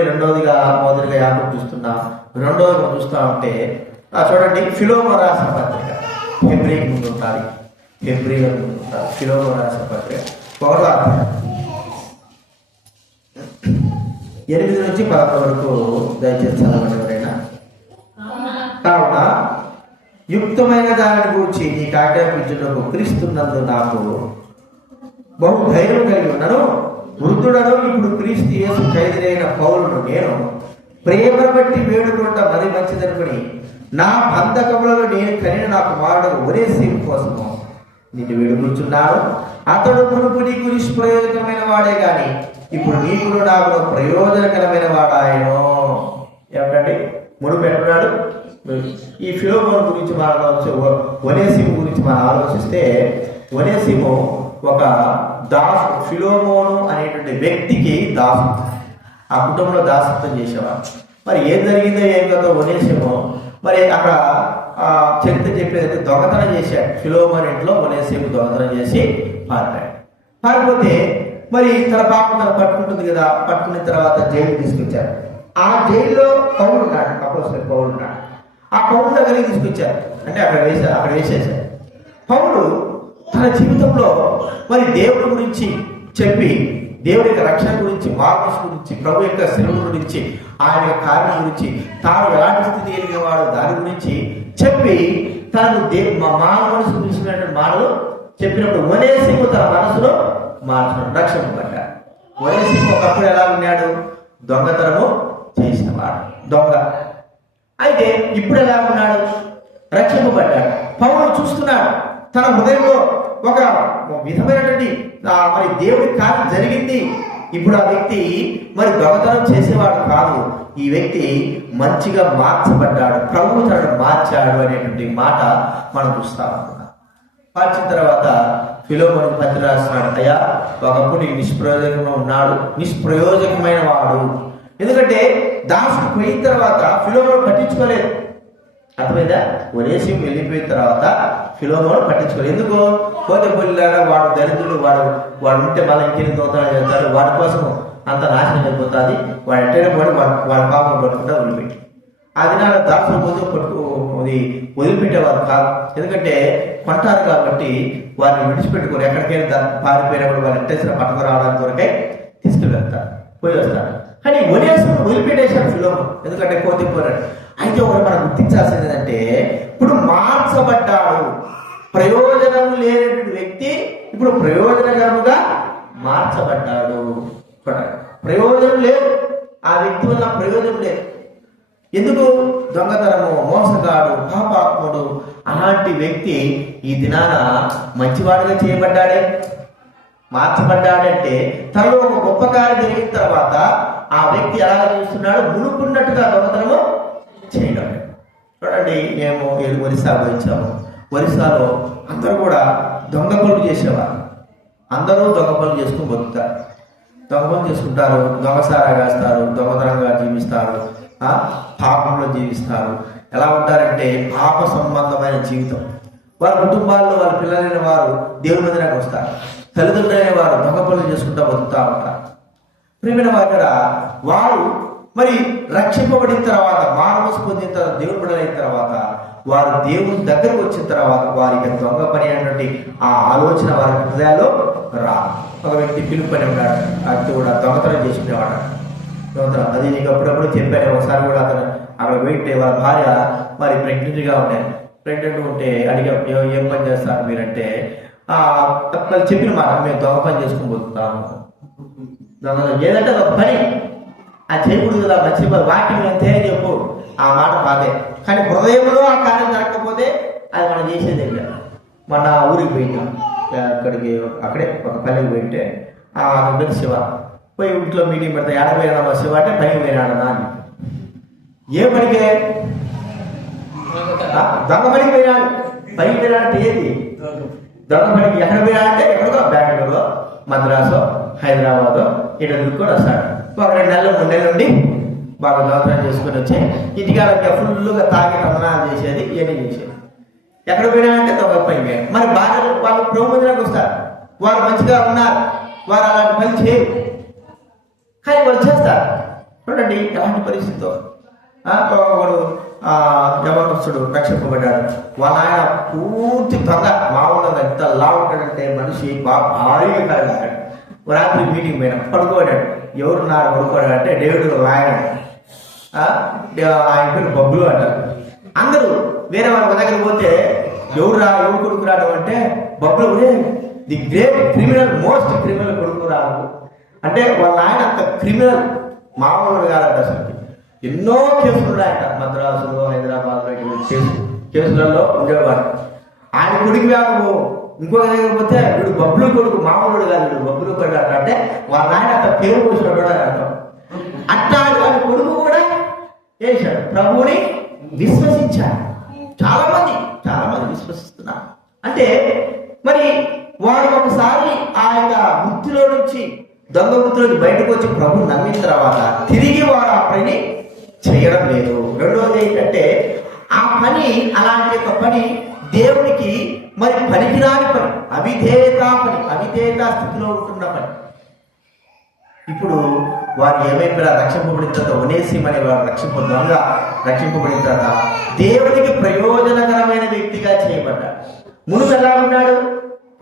మొదటిగా యాకోబు చూస్తున్నాం. రెండవది మనం చూస్తా ఉంటే చూడండి, ఫిలోమోను రాసిన పత్రిక హెబ్రీ ముందు ఉండాలి, హెబ్రీలో ముందు ఉంటారు. ఫిలోమోను రాసిన పత్రిక 1వ అధ్యాయం 8 నుంచి 11 వరకు దయచేసి చదవండి ఎవరైనా. కావున యుక్తమైన దానిని గురించి నీకు ఆజ్ఞాపించుటకు క్రీస్తున్నందు నాకు బహు ధైర్యం కలిగి ఉన్నాను. వృద్ధుడను ఇప్పుడు క్రీస్తు యేసు ఖైదైన పౌలును నేను ప్రేమను బట్టి వేడుకుంటా మరి మంచిదనుకుని నా బంధకములలో నేను కనిన నా కుమారుడు ఒనేసిము కోసము నిన్ను వేడుకుంటున్నాను. అతడు మునుపు నీకు నిష్ప్రయోజకమైన వాడే గాని ఇప్పుడు నీకు నాకు ప్రయోజనకరమైన వాడాయను. ఏమిటంటే మునుపు ఎట్టున్నాడు? ఈ ఫిలోమోను గురించి మనం ఒనేసిము గురించి మనం ఆలోచిస్తే, ఒనేసిము ఒక దాసు, ఫిలోమోను అనేటువంటి వ్యక్తికి దాసు, ఆ కుటుంబంలో దాసత్వం చేసేవాడు. మరి ఏం జరిగిందో ఏం కదా ఒనేసిమో మరి అక్కడ చరిత్ర చెప్పేదైతే దొంగతనం చేశాడు. ఫిలోమోన్ ఇంట్లో ఒనేసిము దొంగతనం చేసి పారిపోతే మరి తన పాపం తను పట్టుకుంటుంది కదా, పట్టుకున్న తర్వాత జైలు తీసుకొచ్చారు. ఆ జైల్లో పౌరుడు ఉన్నాడు, అపోస్తలుడైన పౌరుడు ఉన్నాడు. ఆ పౌరుడు దగ్గరికి తీసుకొచ్చారు, అంటే అక్కడ వేసేశారు. పౌరుడు తన జీవితంలో మరి దేవుడి గురించి చెప్పి, దేవుడి యొక్క రక్షణ గురించి, మార్గస్ గురించి, ప్రభు యొక్క సెలవు గురించి, ఆయన యొక్క కార్యం గురించి, తాను ఎలాంటి స్థితి కలిగిన వాడు దాని గురించి చెప్పి తనకు మానవ మనసు చూసినటువంటి మాటలు చెప్పినప్పుడు ఒనేసిము తన మనసులో మార్చుకున్నాడు, రక్షింపబడ్డాడు. ఒనేసిము ఒకప్పుడు ఎలా ఉన్నాడు? దొంగతనము చేసినవాడు, దొంగ. అయితే ఇప్పుడు ఎలా ఉన్నాడు? రక్షింపబడ్డాడు. పౌరుడు చూస్తున్నాడు తన హృదయంలో ఒక విధమైనటువంటి మరి దేవుడి కార్యం జరిగింది. ఇప్పుడు ఆ వ్యక్తి మరి దొంగతనం చేసేవాడు కాదు, ఈ వ్యక్తి మంచిగా మార్చబడ్డాడు, ప్రభువు తనను మార్చాడు అనేటువంటి మాట మనం చూస్తా ఉంటున్నాం. మార్చిన తర్వాత ఫిలోమోను పత్రిక రాస్తున్నాడు, అయ్యా ఒకప్పుడు నిష్ప్రయోజకమైన వాడు. ఎందుకంటే దాసుడు పోయిన తర్వాత ఫిలోమోను పట్టించుకోలేదు. అర్థమైందా? ఒనేసిము వెళ్ళిపోయిన తర్వాత ఫిలోమోను పట్టించుకోలేదు. ఎందుకు? పోతే పొల్లిలాగా వాడు దరిద్రుడు, వాడు ఉంటే మళ్ళీ ఇంకెన్ని దోతాలు చేస్తాడు, వాడి కోసం అంత నాశనం అయిపోతుంది, వాడు ఎట్టైనా పడి వాడి పాపం పట్టుకుంటా వదిలిపెట్టి. ఆ దినాల దాసులు పోతే వదిలిపెట్టేవారు కాదు. ఎందుకంటే కొంటారు కాబట్టి వారిని విడిచిపెట్టుకుని ఎక్కడికైనా పారిపోయినప్పుడు వారు ఎట్టేసిన పట్టుకు రావడానికి కొరకే తీసుకువెళ్తారు, పోయి వస్తారు. కానీ ఒనేసిము వదిలిపెట్టేశాడు ఫిలోమోను, ఎందుకంటే పోతే పోరాడు. అయితే ఒకటి మనం గుర్తించాల్సింది ఏంటంటే, ఇప్పుడు మార్చబడ్డాడు. ప్రయోజనం లేనటువంటి వ్యక్తి ఇప్పుడు ప్రయోజనకరముగా మార్చబడ్డాడు. ప్రయోజనం లేదు, ఆ వ్యక్తి వల్ల ప్రయోజనం లేదు. ఎందుకు? దొంగతనము, మోసగాడు, పాపాత్ముడు అలాంటి వ్యక్తి ఈ దినాన మంచివాడుగా చేయబడ్డాడే, మార్చబడ్డాడంటే తనలో ఒక గొప్ప కార్యం జరిగిన తర్వాత ఆ వ్యక్తి ఎలా చూస్తున్నాడు? మునుకున్నట్టుగా దొంగతనము చేయడం. చూడండి, మేము ఒరిస్సా వచ్చాము. ఒరిస్సాలో అందరూ కూడా దొంగ పనులు చేసేవారు. అందరూ దొంగ పనులు చేసుకుని బతుకుతారు, దొంగ పనులు చేసుకుంటారు, దొంగసారా వేస్తారు, దొంగతనంగా జీవిస్తారు, పాపంలో జీవిస్తారు. ఎలా ఉంటారంటే పాప సంబంధమైన జీవితం. వారి కుటుంబాల్లో వాళ్ళ పిల్లలైన వారు దేవుని మందిరానికి వస్తారు, తల్లిదండ్రులైన వారు దొంగ పనులు చేసుకుంటూ బతుకుతూ ఉంటారు. ప్రియమైన వారు మరి రక్షింపబడిన తర్వాత, మానవసు పొందిన తర్వాత, దేవుని బిడ్డలైన తర్వాత, వారు దేవుని దగ్గరకు వచ్చిన తర్వాత వారికి దొంగ పని అనేటువంటి ఆ ఆలోచన వారి హృదయాల్లో రాదు. ఒక వ్యక్తి పిలుపు పని ఉన్నాడు, అది కూడా దొంగతనం చేసుకునేవాడు. దొంగతనం అది నీకు అప్పుడప్పుడు చెప్పాను. ఒకసారి కూడా అతను అక్కడ వెయిట్ వాళ్ళ భార్య మరి ప్రెగ్నెంట్గా ఉండే, ప్రెగ్నెంట్ ఉంటే అడిగా ఏం పని చేస్తారు మీరంటే చెప్పిన మాట, మేము దొంగ పని చేసుకుని పోతున్నాము. దొంగతనం ఏదంటే ఒక పని అది చేయకూడదు కదా, మంచి వాక్యం అంతే చెప్పు, ఆ మాట బాధే. కానీ హృదయంలో ఆ కార్యం జరగకపోతే అది మనం చేసేది ఏం లేదు. మొన్న ఊరికి పోయినాం, అక్కడే ఒక పల్లెకి పోయింటే అతని శివ పోయి ఇంట్లో మీటింగ్ పెడతా, ఏడపోయినా శివ అంటే పైకి పోయినాడనా అని. ఏ పనికే? దొంగ పనికి పోయినాడు. పైకి పోయినాడంటే ఏది? దొంగ పనికి. ఎక్కడ పోయినాడంటే ఎక్కడికో బెంగళూరు, మద్రాసు, హైదరాబాదు ఇక్కడ దుక్కుని వస్తాడు. ఒక 2 నెలలు 3 నెలల నుండి బాగా దోతనం చేసుకుని వచ్చి ఇంటికాడ ఫుల్గా తాగి రమణాలు చేసేది, ఇవన్నీ చేసేది. ఎక్కడ పోయినాడంటే దొంగ పని పోయాడు. మరి భార్య వాళ్ళు ప్రోమందిరానికి వస్తారు, వారు మంచిగా ఉన్నారు, వారు అలాంటి పని చేయరు, కానీ వాళ్ళు చేస్తారు. చూడండి ఎలాంటి పరిస్థితితో వాడు యవనస్తుడు రక్షింపబడ్డాడు. వాళ్ళ ఆయన పూర్తి దొంగ, మామూలుగా ఎంత లా ఉంటాడంటే మనిషి భారీగా కలిగాడు. రాత్రి మీటింగ్ పోయినా పడుకోడాడు. ఎవరున్నారు పడుకోడాడు అంటే డేవిడ్ ఆయన, ఆయన పేరు బబ్బులు అంటారు. అందరూ వేరే వాళ్ళ దగ్గర పోతే ఎవరు కొడుకు రావడం అంటే Babbulu, the great criminal, most criminal కొడుకు రాదు అంటే వాళ్ళ ఆయన అంత క్రిమినల్, మామూలు కాదంట. అసలు ఎన్నో కేసులు ఉన్నాయంట, మద్రాసులో, హైదరాబాద్లో కేసులలో ఉండేవాడు. ఆయన కొడుకు వ్యాపము ఇంకొక దగ్గర పోతే వీడు బబ్బులు కొడుకు, మామూలు కాదు, వీడు బబ్బులు కొడుకు అంటే వాళ్ళ ఆయన అంత పేరు పోసినాడు అర్థం. అట్లా వాళ్ళ కొడుకు కూడా చేశాడు, ప్రభువుని విశ్వసించాడు. చాలా మంది విశ్వసిస్తున్నారు. అంటే మరి వాడు ఒకసారి దొంగ వృత్తిలోకి బయటకు వచ్చి ప్రభు నమ్మిన తర్వాత తిరిగి వారు ఆ పని చేయడం లేదు. రెండవది ఏంటంటే ఆ పని, అలాంటి యొక్క పని దేవునికి మరి పనికిరాని పని, అవిధేయత స్థితిలో ఉంటున్న పని. ఇప్పుడు వారు ఏమైపోయారు? రక్షింపబడిన తర్వాత ఒనేసిము అనే వారు రక్షింపబడిన తర్వాత దేవునికి ప్రయోజనకరమైన వ్యక్తిగా చేయబడ్డాడు. మునుపు ఎలా ఉన్నాడు?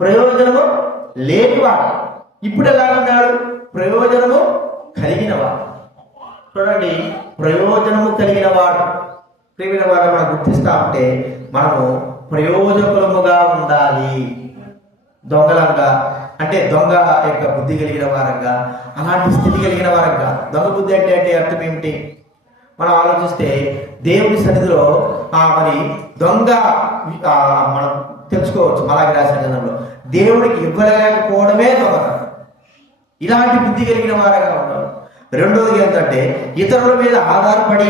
ప్రయోజనము లేనివాడు. ఇప్పుడు ఎలా ఉన్నాడు? ప్రయోజనము కలిగినవాడు. చూడండి, ప్రయోజనము కలిగిన వాడు ప్రియమైన వాడు మనం గుర్తిస్తా ఉంటే మనము ప్రయోజకులముగా ఉండాలి. దొంగలంగా అంటే దొంగ యొక్క బుద్ధి కలిగిన వారంగా, అలాంటి స్థితి కలిగిన వారంగా. దొంగ బుద్ధి అంటే అర్థం ఏమిటి? మనం ఆలోచిస్తే దేవుని సన్నిధిలో మరి దొంగ మనం తెలుసుకోవచ్చు. మలాకి రాసిన గ్రంథంలో దేవుడికి ఇవ్వలేకపోవడమే దొంగతనం. ఇలాంటి బుద్ధి కలిగిన వారంగా ఉన్నారు. రెండోది ఏంటంటే ఇతరుల మీద ఆధారపడి,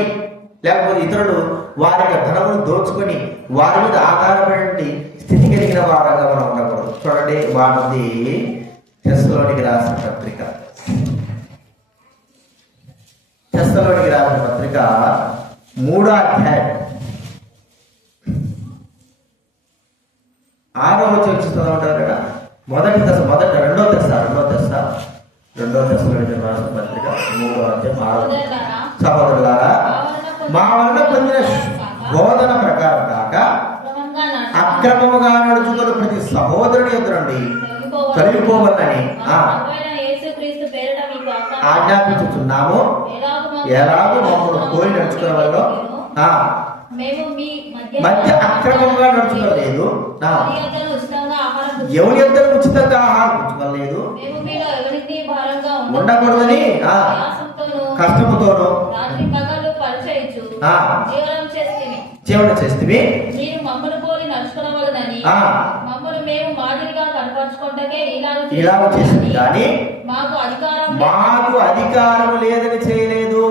లేకపోతే ఇతరులు వారి యొక్క ధనమును దోచుకొని వారి మీద ఆధారపడి స్థితి కలిగిన వారంగా మనం ఉండకూడదు. చూడండి, వాడిది తెస్సలోనికి రాసిన పత్రిక 3వ అధ్యాయం 6వ వచనం చదువుతూ ఉంటారు కదా. రెండో తెస్సలోనికి రాసిన పత్రిక 3వ అధ్యాయం 6వ. సహోదరులారా, మా వలన పొందిన బోధన ప్రకారం కాక అక్రమముగా నడుచుకున్న ప్రతి సహోదరుని ఎదురు నుండి తొలగిపోవాలని ఆజ్ఞాపించుచున్నాము. ఎలాగో మమ్మల్ని కోరి నడుచుకునే వాళ్ళు మధ్య అక్రమంగా నడుచుకోలేదు, ఎవరి ఇద్దరు ఉచితంగా ఆహారం పుచ్చుకోలేదు, ఉండకూడదని కష్టముతోనూ జీవనం చేస్తే ఇలా చేసింది. కానీ మాకు అధికారం లేదని చేయలేదు.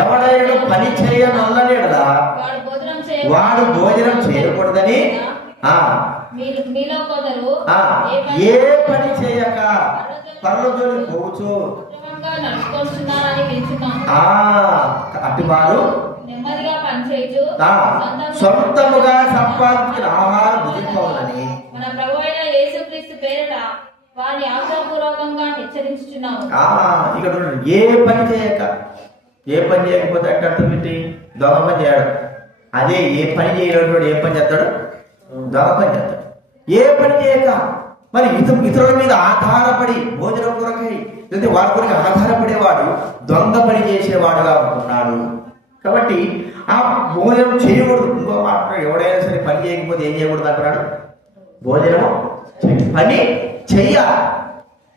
ఎవడైనా పని చేయనల్లనేడా వాడు భోజనం చేయకూడదని ఏ పని చేయక పనులతోని పోవచ్చు అటు వారు సొంతముగా సంపాదించిన ఆహారం భుజింపవాలని మన ప్రభువైన యేసుక్రీస్తు పేరిట వారిని ఆజ్ఞాపూర్వకంగా హెచ్చరించుచున్నాము. ఇక్కడ ఏ పని చేయకపోతే అంటే అర్థం ఏంటి? దొంగ పని చేయడం. అదే ఏ పని చేయలేడు ఏ పని చేస్తాడు? దొంగ పని చేస్తాడు. ఏ పని చేయక మరి ఇతరుల మీద ఆధారపడి భోజనం కొరకై లేకపోతే వారి కొరకు ఆధారపడేవాడు దొంగ పని చేసేవాడుగా ఉంటున్నాడు. కాబట్టి ఆ భోజనం చేయకూడదు. ఇంకో మాట, ఎవడైనా సరే పని చేయకపోతే ఏం చేయకూడదు అంటున్నాడు? భోజనం పని చెయ్యాలి.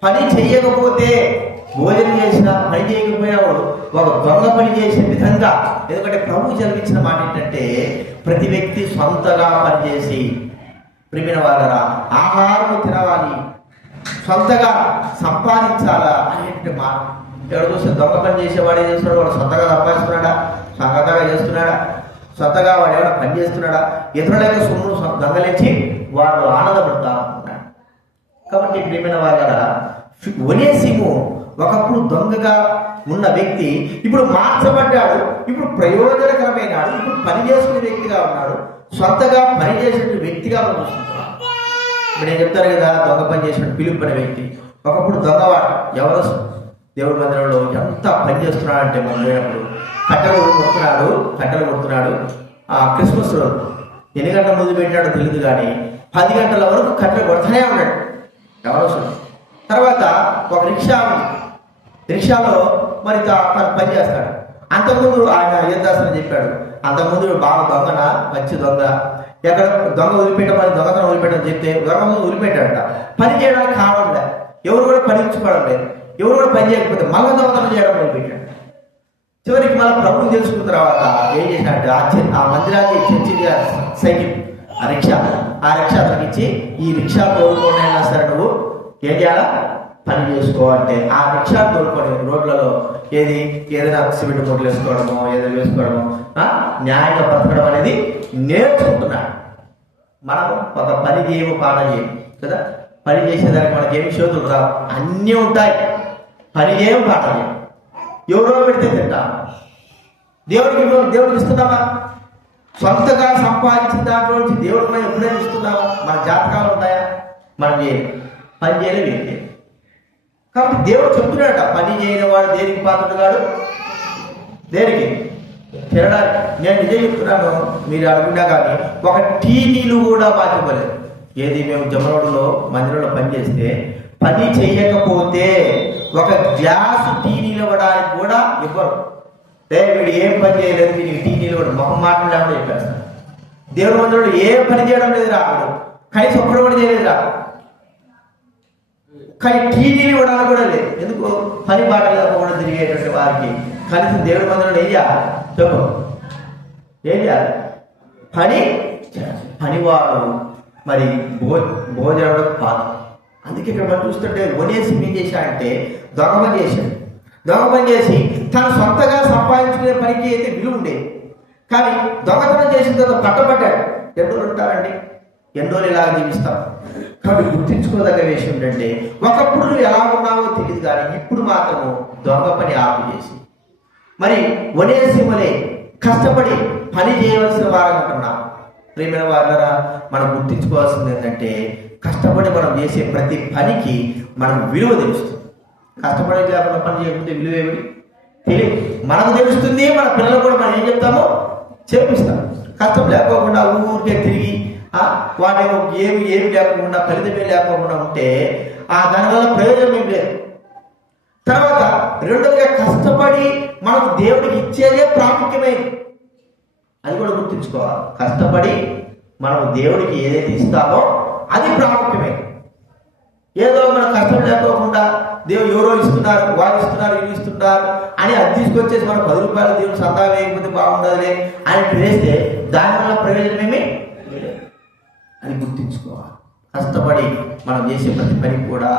పని చెయ్యకపోతే భోజనం చేసినా పని చేయకపోయినవాడు ఒక దొంగ పని చేసే విధంగా. ఎందుకంటే ప్రభు జన్మించిన మాట ఏంటంటే ప్రతి వ్యక్తి సొంతగా పనిచేసి ప్రియమైన వాళ్ళరా ఆహారం తినవాలి, సొంతగా సంపాదించాలా అనేటువంటి మాట. ఎవరు చూస్తే దొంగ పని చేసేవాడు ఏం చేస్తున్నాడు? వాడు సొంతగా సంపాదిస్తున్నాడా? సంగతగా చేస్తున్నాడా? సొంతగా వాడు ఏమైనా పని చేస్తున్నాడా? ఇతరుల యొక్క సొమ్మును దొంగలించి వాడు ఆనందపడతా ఉంటున్నాడు. కాబట్టి ప్రియమైన వాళ్ళ ఒనేసిము ఒకప్పుడు దొంగగా ఉన్న వ్యక్తి ఇప్పుడు మార్చబడ్డాడు. ఇప్పుడు ప్రయోజనకరమైనాడు. ఇప్పుడు పని చేసుకునే వ్యక్తిగా ఉన్నాడు. సొంతగా పని చేసే వ్యక్తిగా మనం చూస్తున్నాం. ఇప్పుడు నేను చెప్తాను కదా, దొంగ పని చేసిన పిలుపు అనే వ్యక్తి ఒకప్పుడు దొంగవాడు. ఎవరు దేవుడి మందిరంలో ఎంత పని చేస్తున్నాడంటే మనం లేనప్పుడు కట్టెలు కొడుతున్నాడు. ఆ క్రిస్మస్ రోజు ఎన్ని గంటల ముందు పెట్టాడో తెలియదు, కానీ 10 గంటల వరకు కట్టెలు కొడుతూనే ఉన్నాడు. ఎవరు తర్వాత ఒక రిక్షాలో మరి తను పని చేస్తాడు. అంతకుముందు ఆయన ఏం చేస్తానని చెప్పాడు. అంతకుముందు బాగా దొంగన మంచి దొంగ, ఎక్కడ దొంగ వదిలిపెట్టమని దొంగతనం వదిలిపెట్టని చెప్తే దొంగ వదిలిపెట్టాడట. పని చేయడానికి కావడం లేదు, ఎవరు కూడా పనిపించుకోవడం లేదు, ఎవరు కూడా పని చేయకపోతే మళ్ళా దొంగతనం చేయడం మొదలుపెట్టాడు. చివరికి మళ్ళీ ప్రభుత్వం తెలుసుకున్న తర్వాత ఏం చేశాడంటే ఆ మందిరాన్ని చర్చికి సైకిల్ ఆ రిక్షా అతనికి ఇచ్చి ఈ రిక్షా తోడుకోనైనా సరే నువ్వు ఏం చేయాలా పని చేసుకో అంటే ఆ రిక్షా తోడుకొని రోడ్లలో ఏదైనా సిమెంట్ మూటలు వేసుకోవడమో ఏదైనా వేసుకోవడమో న్యాయంగా బతకడం అనేది నేర్చుకుంటున్నాడు. మనం ఒక పని చేయము పాట చేయము కదా. పని చేసేదానికి మనకేమి చేతులు రావు, అన్నీ ఉంటాయి, పని చేయం పాట చేయం. ఎవరో పెడితే తింటాం. దేవుడికి ఇస్తున్నామా? సొంతగా సంపాదించిన దాంట్లో నుంచి దేవుడికి మనం ఎప్పుడైనా ఇస్తున్నామా? మన జాతకాలు ఉంటాయా? మనం చేయాలి, పని చేయలేదు ఏంటి. కాబట్టి దేవుడు చెప్తున్నాడట, పని చేయని వాడు దేనికి పాత్రుడు కాడు, దేనికి తినడానికి. నేను నిజం చెప్తున్నాను, మీరు అనుకున్నా కానీ ఒక టీ నీళ్ళు కూడా బాధ్యపడలేదు. ఏది మేము జమరోడ్లో మందిరంలో పనిచేస్తే పని చేయకపోతే ఒక గ్లాసు టీ నీళ్ళు ఇవ్వడానికి కూడా ఇవ్వరు. వీడు ఏం పని చేయలేదు, వీడికి టీ నీళ్ళు ఇవ్వడం మొహం మాట్లాడడం చెప్పేస్తాను. దేవుడు మందిరంలో ఏ పని చేయడం లేదు రాడు, కనీసం ఒక్కడు కూడా చేయలేదు రా. కానీ టీ నీళ్ళు ఇవ్వడానికి కూడా లేదు. ఎందుకు? పని బాట లేకపోవడం తిరిగేటువంటి వారికి కనీసం దేవుడి మందిరంలో ఏం చేయాలి చెప్పు, ఏం చేయాలి? పనివాడు మరి భోజనం పాదు. అందుకే ఇక్కడ మనం చూస్తుంటే ఒనేసి ఏం చేశాడంటే దొంగ చేశాడు. దొంగ చేసి తను సొంతగా సంపాదించుకునే పనికి అయితే విలువ ఉండేది, కానీ దొంగతనం చేసిన తర్వాత పట్టబడ్డాడు. ఎన్ని రోజులు ఉంటారండి? ఎన్ని రోజులు ఇలాగ జీవిస్తాం. కాబట్టి గుర్తించుకోదగ్గ విషయం ఏంటంటే ఒకప్పుడు నువ్వు ఎలా ఉన్నావో తెలియదు, కానీ ఇప్పుడు మాత్రము దొంగ పని ఆపు చేసి మరి ఒనేసిమలే కష్టపడి పని చేయవలసిన వారనుకున్నాం. ప్రియమైన వారులారా, మనం గుర్తించుకోవాల్సింది ఏంటంటే కష్టపడి మనం చేసే ప్రతి పనికి మనం విలువ తెలుస్తుంది. కష్టపడి లేకుండా పని చేయకపోతే విలువ ఏమిటి తెలియదు. మనకు తెలుస్తుంది, మన పిల్లలు కూడా మనం ఏం చెప్తామో చేపిస్తాం. కష్టం లేకోకుండా ఊరికే తిరిగి వాటి ఏమి లేకుండా ఫలితమే లేకోకుండా ఉంటే దానివల్ల ప్రయోజనం ఏం లేదు. తర్వాత రెండోదిగా కష్టపడి మనకు దేవుడికి ఇచ్చేదే ప్రాముఖ్యమైనది, అది కూడా గుర్తుంచుకోవాలి. కష్టపడి మనం దేవుడికి ఏదైతే ఇస్తామో అది ప్రాముఖ్యమైనది. ఏదో మనం కష్టం లేకోకుండా దేవుడు ఎవరో ఇస్తున్నారు, వారు ఇస్తున్నారు, వీళ్ళు ఇస్తున్నారు అని అది తీసుకొచ్చేసి మనం 10 రూపాయలు దేవుడు సందా వేయకపోతే బాగుండదులే అని వేస్తే దానివల్ల ప్రయోజనమేమి అని గుర్తించుకోవాలి. కష్టపడి మనం చేసే ప్రతి పని కూడా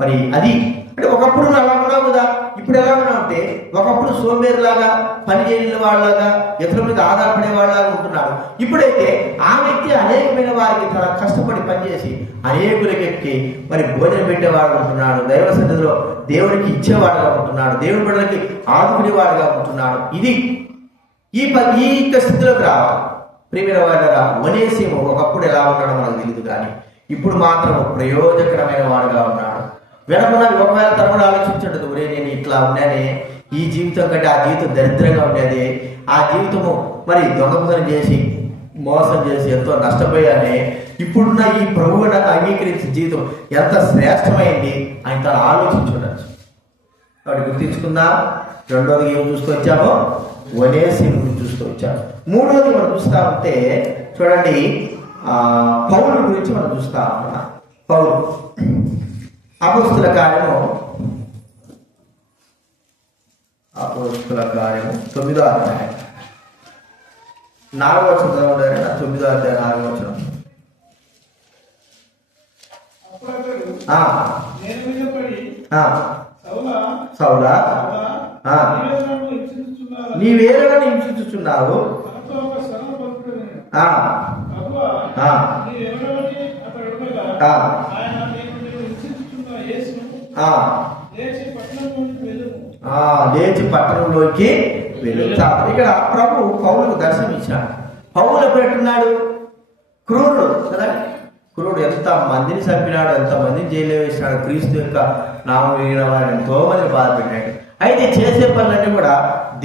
మరి అది అంటే ఒకప్పుడు అలా ఉన్నావు కదా, ఇప్పుడు ఎలా ఉన్నావు అంటే ఒకప్పుడు సోంబేరులాగా పని చేయని వాళ్ళలాగా ఇతరుల మీద ఆధారపడే వాళ్ళలాగా ఉంటున్నాడు. ఇప్పుడైతే ఆ వ్యక్తి అనేకమైన వారికి తన కష్టపడి పనిచేసి అనేకులకి మరి భోజనం పెట్టేవాడు ఉంటున్నాడు, దైవ సన్నిధిలో దేవుడికి ఇచ్చేవాడుగా ఉంటున్నాడు, దేవుడి బిడ్డలకి ఆదుకునేవాడుగా ఉంటున్నాడు. ఇది ఈ స్థితిలోకి రావాలి. ప్రియమైన వాడుగా ఒనేసిము ఒకప్పుడు ఎలా ఉన్నాడో మనకు తెలియదు, కానీ ఇప్పుడు మాత్రం ప్రయోజకరమైన వాడుగా ఉన్నాడు. వెనకున్న ఒకవేళ తను కూడా ఆలోచించండి, ఒరే నేను ఇట్లా ఉన్నానే, ఈ జీవితం కంటే ఆ జీవితం దరిద్రంగా ఉండేది, ఆ జీవితము మరి దొంగతనం చేసి మోసం చేసి ఎంతో నష్టపోయానే, ఇప్పుడున్న ఈ ప్రభువుని అంగీకరించిన జీవితం ఎంత శ్రేష్టమైంది అని తను ఆలోచించుండొచ్చు. కాబట్టి గుర్తించుకుందా. రెండోది ఏం చూసుకొచ్చామో ఒనేసిముని చూసుకొచ్చాము. మూడోది మనం చూస్తా ఉంటే చూడండి, పౌలు గురించి మనం చూస్తా ఉన్నాం. పౌలు అపోస్తుల కార్యము 9వ అధ్యాయం 4వ వచనం చదవండి. 9వ అధ్యాయం 4వ వచనం. సౌలా నీవేళను హింసించుచున్నావు, లేచి పట్టణంలోకి వెళ్ళు. ఇక్కడ ప్రభు పౌలుకు దర్శనం ఇచ్చాడు. పౌలు ఎప్పుడు ఎట్టున్నాడు? క్రూరుడు కదా. క్రూరుడు ఎంత మందిని చంపినాడు, ఎంత మందిని జైల్లో వేసినాడు, క్రీస్తు యొక్క నామం వినిన వారిని ఎంతో మందిని బాధ పెట్టాడు. అయితే చేసే పనులన్నీ కూడా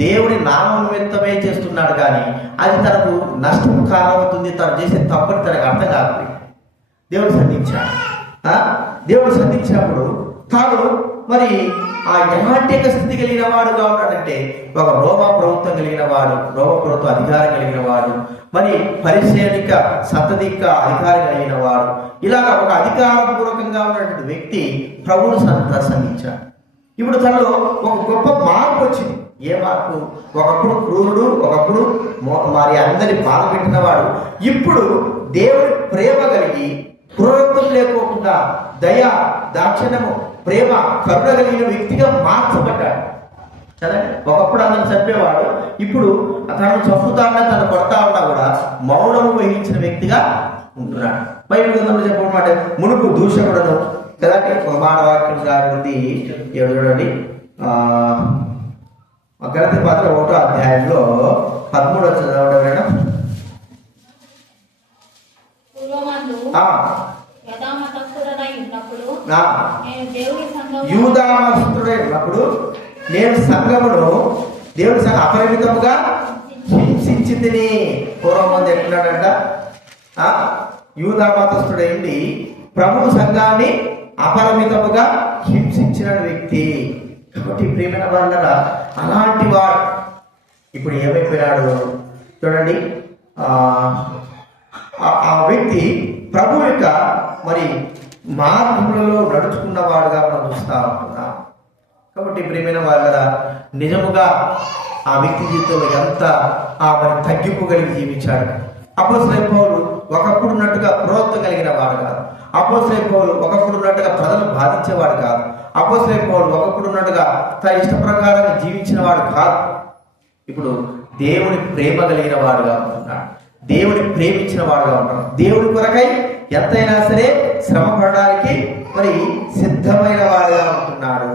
దేవుడి నామం నిమిత్తమే చేస్తున్నాడు, కానీ అది తనకు నష్టం కారణమవుతుంది. తను చేసే తప్పని తనకు అర్థం కాదు. దేవుడు సంధించాడు. దేవుడు సంధించినప్పుడు తాను మరి ఆ ఎలాంటి స్థితి కలిగిన వాడుగా ఉన్నాడంటే ఒక రోమా ప్రభుత్వం కలిగిన వాడు, రోమా ప్రభుత్వ అధికారం కలిగిన వాడు, మరి పరిశీలిక సతధిక అధికారం కలిగిన వాడు, ఇలాగ ఒక అధికారపూర్వకంగా ఉన్నటువంటి వ్యక్తి ప్రభువును సంధించాడు. ఇప్పుడు తనలో ఒక గొప్ప మార్పు వచ్చింది. ఏ మార్పు? ఒకప్పుడు క్రూరుడు, ఒకప్పుడు మరి అందరి బాధ పెట్టిన వాడు, ఇప్పుడు దేవుడి ప్రేమ కలిగి క్రూరత్వం లేకోకుండా దయ, దాక్షిణ్యము, ప్రేమ, కరుణ కలిగిన వ్యక్తిగా మార్చబడ్డాడు కదా. ఒకప్పుడు అందరిని చంపేవాడు, ఇప్పుడు తనను చంపుతాన్నా తను కొడతా ఉన్నా కూడా మౌనము వహించిన వ్యక్తిగా ఉంటున్నాడు. బైబిల్ గ్రంథంలో చెప్పమాట మునుపు దూషకుడను కదండి. ఒక మానవాక్యం ఉంది చూడండి, గలతీ పత్రిక 1వ అధ్యాయంలో 13 చదవడం. యూదామస్తుడై ఉన్నప్పుడు నేను సంఘమును దేవుని సంఘం అపరిమితముగా హింసించి తిని. పూర్వం మంది ఎట్లున్నాడంట, యూదామతస్థుడైంది ప్రభువు సంఘాన్ని అపరిమితముగా హింసించిన వ్యక్తి. కాబట్టి ప్రియమైన వాళ్ళ అలాంటి వాడు ఇప్పుడు ఏమైపోయాడు చూడండి. ఆ వ్యక్తి ప్రభు యొక్క మరి మార్గములలో నడుచుకున్నవాడుగా మనం చూస్తూ ఉంటున్నాం. కాబట్టి ప్రియమైన వాళ్ళ నిజముగా ఆ వ్యక్తి జీవితంలో ఎంత మరి తగ్గింపు కలిగి జీవించాడు. అపోస్తలుడైన పౌలు ఒకప్పుడు ఉన్నట్టుగా క్రోధం కలిగిన వాడు కాదు. అపోస్తలుడైన పౌలు ఒకప్పుడు ఉన్నట్టుగా ప్రజలు బాధించేవాడు కాదు. అపోస్తలుడైన పౌలు ఒకప్పుడు ఉన్నట్టుగా తన ఇష్ట ప్రకారంగా జీవించిన వాడు కాదు. ఇప్పుడు దేవుని ప్రేమ కలిగిన వాడుగా ఉంటున్నాడు. దేవుని ప్రేమించిన వాడుగా ఉంటాడు. దేవుని కొరకై ఎంతైనా సరే శ్రమ పడడానికి మరి సిద్ధమైన వాడుగా ఉంటున్నాడు.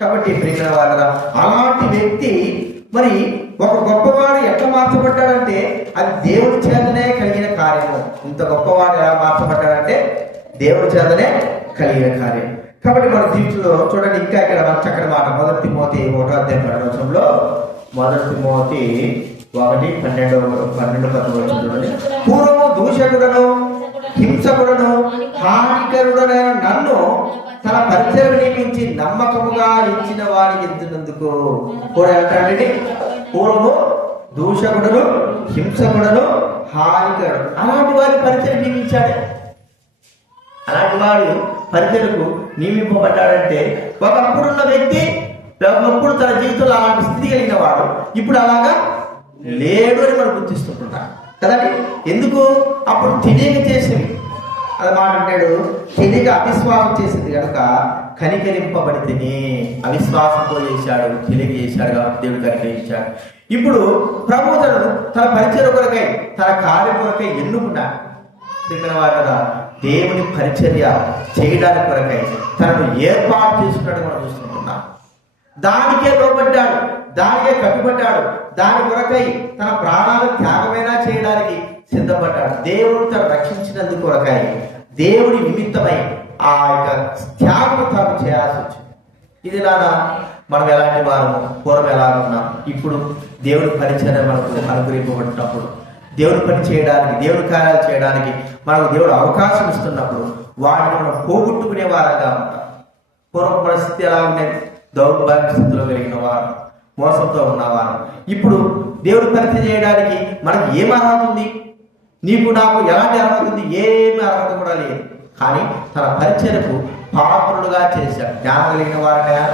కాబట్టి ప్రియమైన వాళ్ళ అలాంటి వ్యక్తి మరి ఒక గొప్పవాడు ఎట్లా మార్చబడ్డాడంటే అది దేవుడి చేతనే కలిగిన కార్యము. ఇంత గొప్పవాడు ఎలా మార్చబడ్డాడంటే దేవుడి చేతనే కలిగిన కార్యం. కాబట్టి మన జీవితంలో చూడండి, ఇంకా ఇక్కడ చక్కటి మాట 1 తిమోతి 1వ అధ్యాయం 12వ వచనంలో 1 తిమోతి 1:12 చూడండి. పూర్వము దూషకుడను హింసకుడను హానికరుడనైన నన్ను తన పరిచయం నియమించి నమ్మకముగా ఇచ్చిన వాడికి ఎంచినందుకు కూడా అంటాడండి. పూర్వము దూషకుడను హింసకుడను హానికరుడు అలాంటి వారి పరిచయం నియమించాడు. అలాంటి వాడు పరిచయకు నియమింపబడ్డాడంటే ఒకప్పుడున్న వ్యక్తి ఒకప్పుడు తన జీవితంలో అలాంటి స్థితి కలిగిన వాడు ఇప్పుడు అలాగా లేడు అని మనం గుర్తిస్తుంటున్నాం కదండి. ఎందుకు? అప్పుడు తెలియక చేసినవి అది మాట అంటాడు, తెలియక అవిశ్వాసం చేసింది కనుక కనికరింపబడితేనే. అవిశ్వాసంతో చేశాడు, తెలియక చేశాడు కాబట్టి దేవుడు కనికరించాడు. ఇప్పుడు ప్రభువు తన పరిచయ కొరకై తన కార్య కొరకై ఎన్నుకున్నాడు. చెప్పిన వారు కదా, దేవుని పరిచర్య చేయడానికి కొరకై తనను ఏర్పాటు చేసుకున్నట్టు మనం చూస్తుంటున్నాం. దానికే లోబడ్డాడు, దానికే కట్టుబడ్డాడు, దాని కొరకై తన ప్రాణాలు త్యాగమైనా చేయడానికి సిద్ధపడ్డాడు. దేవుడు తను రక్షించినందుకు కొరకై దేవుడి నిమిత్తమై ఆ యొక్క త్యాగం తాను చేయాల్సి వచ్చింది. ఇది నానా మనం ఎలాంటి వారు పూర్వం ఎలా ఉన్నాం, ఇప్పుడు దేవుడి పరిచయం మనకు అనుగ్రహింపబడినప్పుడు దేవుడి పని చేయడానికి దేవుడి కార్యాలు చేయడానికి మనకు దేవుడు అవకాశం ఇస్తున్నప్పుడు వాటిని మనం పోగొట్టుకునే వారంగా ఉంటాం. పూర్వ పరిస్థితి ఎలా ఉండేది? దౌర్భాగ్య స్థితిలో కలిగిన వారు, మోసంతో ఉన్నవారు. ఇప్పుడు దేవుడి పరిచయం చేయడానికి మనకి ఏం అర్హత ఉంది? నీకు నాకు ఎలాంటి అర్హత ఉంది? ఏమి అర్హత కూడా లేదు. కానీ తన పరిచయకు పాత్రులుగా చేశాడు. జ్ఞానం కలిగిన వారైనా,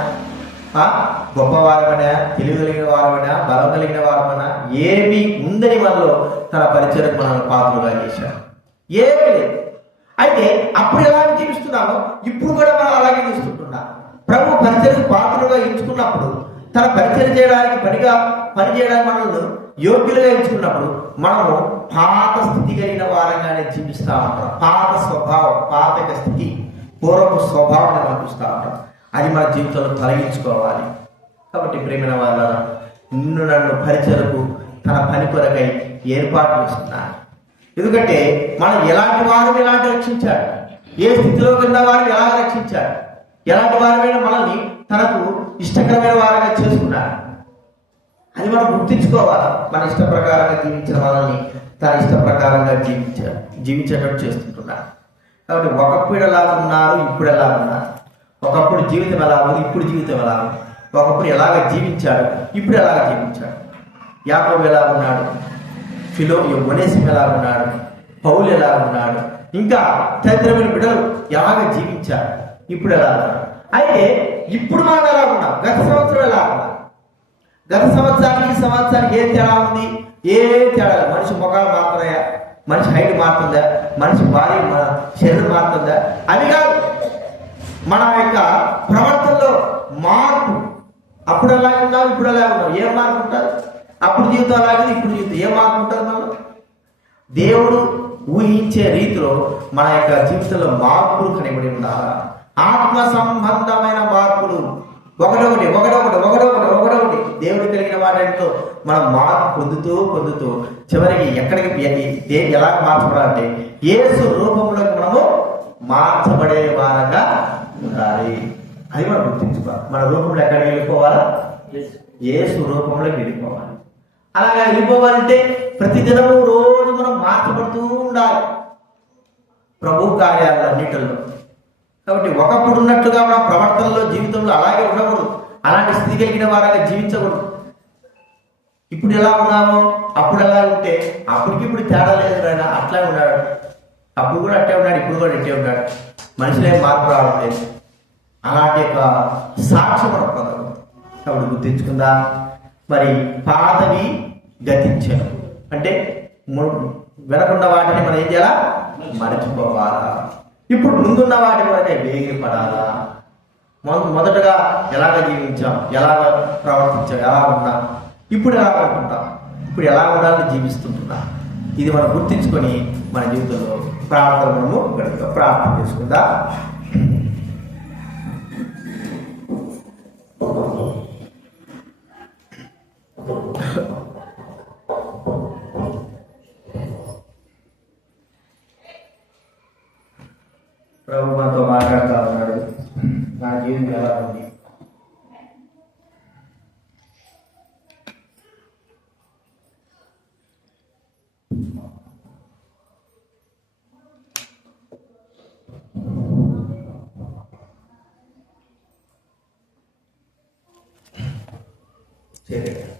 గొప్పవారమైనా, తెలివి కలిగిన వారమైనా, బలం కలిగిన వారమైనా ఏమి ఉందని మనలో తన పరిచయకు మనల్ని పాత్రలుగా చేశాడు. ఏమి లేదు. అయితే అప్పుడు ఎలాగ జీవిస్తున్నామో ఇప్పుడు కూడా మనం అలాగే చూస్తుంటున్నాం. ప్రభు పరిచయకు పాత్రలుగా ఎంచుకున్నప్పుడు తన పరిచయం చేయడానికి పనిచేయడానికి మనల్ని యోగ్యులుగా ఎంచుకున్నప్పుడు మనము పాత స్థితి కలిగిన వారంగానే జీవిస్తూ ఉంటాం. పాత స్వభావం, పాత స్థితి, పూర్వపు స్వభావాన్ని మనం చూస్తూ ఉంటాం. అది మన జీవితంలో తొలగించుకోవాలి. కాబట్టి ప్రేమైన వాళ్ళ నిన్ను నన్ను పరిచయకు తన పని కొరకై ఏర్పాటు చేస్తున్నాను. ఎందుకంటే మనం ఎలాంటి వారిని ఎలాంటి రక్షించాడు, ఏ స్థితిలో ఉన్న వారిని ఎలా రక్షించాడు, ఎలాంటి వారైనా మనల్ని తనకు ఇష్టకరమైన వారిగా చేసుకున్నాడు. అది మనం గుర్తించుకోవాలి. మన ఇష్ట ప్రకారంగా జీవించిన వాళ్ళని తన ఇష్ట ప్రకారంగా జీవించేటట్టు చేస్తుంటున్నాడు. కాబట్టి ఒకప్పుడు ఎలా ఉన్నారు, ఇప్పుడు ఎలా ఉన్నారు, ఒకప్పుడు జీవితం ఎలా ఉంది, ఇప్పుడు జీవితం ఎలా ఉంది, ఒకప్పుడు ఎలాగ జీవించాడు, ఇప్పుడు ఎలాగ జీవించాడు. యాకోబు ఎలా ఉన్నాడు, ఒనేసిము ఎలా ఉన్నాడు, పౌలు ఎలా ఉన్నాడు, ఇంకా తదితరమైన బిడ్డలు ఎలాగ జీవించాడు, ఇప్పుడు ఎలా ఉన్నాడు. అయితే ఇప్పుడు మనం ఎలా ఉన్నాం, గత సంవత్సరం ఎలా ఉన్నాం, గత సంవత్సరానికి ఈ సంవత్సరానికి ఏ తేడా ఉంది? ఏ తేడా? మనిషి ముఖాలు మారుతున్నాయా, మనిషి హైట్ మారుతుందా, మనిషి బాడీ శరీరం మారుతుందా? అవి కాదు. మన యొక్క ప్రవర్తనలో మార్పు. అప్పుడు అలాగే ఉన్నాం, ఇప్పుడు అలాగే ఉన్నాం. ఏం మార్పు ఉంటుంది? అప్పుడు జీవితం అలాగే, ఇప్పుడు జీవితం ఏం మార్పు ఉంటుంది? మనం దేవుడు ఊహించే రీతిలో మన యొక్క జీవితంలో మార్పులు కనబడి ఉండాలా. ఆత్మ సంబంధమైన మార్పులు, ఒకటొకటి దేవుడు కలిగిన వాటితో మనం మార్పు పొందుతూ చివరికి ఎక్కడికి ఎలా మార్చబడాలంటే యేసు రూపంలోకి మనము మార్చబడే వారంగా ఉండాలి. అది మనం గుర్తించుకోవాలి. మన రూపంలో ఎక్కడికి వెళ్ళిపోవాలా? యేసు రూపంలోకి వెళ్ళిపోవాలి. అలాగా వెళ్ళిపోవాలంటే ప్రతిదినము రోజు మనం మార్చబడుతూ ఉండాలి ప్రభు కార్యాలన్నిటిలో. కాబట్టి ఒకప్పుడు ఉన్నట్టుగా మన ప్రవర్తనలో జీవితంలో అలాగే ఉండకూడదు. అలాంటి స్థితి కలిగిన వారంగా జీవించకూడదు. ఇప్పుడు ఎలా ఉన్నామో అప్పుడు ఎలా ఉంటే అప్పటికిప్పుడు తేడా లేదు. ఆయన అట్లా ఉన్నాడు, అప్పుడు కూడా అట్టే ఉన్నాడు, ఇప్పుడు కూడా అట్టే ఉన్నాడు. మనిషిలో మార్పు రావడం లేదు. అలాంటి యొక్క సాక్ష్యం మనం పొందదు. కాబట్టి గుర్తించుకుందా. మరి పాతవి గతించాను అంటే వినకున్న వాటిని మనం ఏం చేయాలా? మరచిపోవాలా. ఇప్పుడు ముందున్న వాటి వరకే వేగిపడాలా. మొదటగా ఎలాగ జీవించాం, ఎలాగ ప్రవర్తించాం, ఎలా ఉన్నాం, ఇప్పుడు ఎలా ఉంటున్నాం, ఇప్పుడు ఎలా ఉండాలని జీవిస్తుంటున్నాం. ఇది మనం గుర్తించుకొని మన జీవితంలో మనము ప్రార్థన చేసుకుందా. ప్రభు మనతో మాట్లాడుతూ ఉన్నాడు. నా జీవితం ఎలా ఉంది? సరే.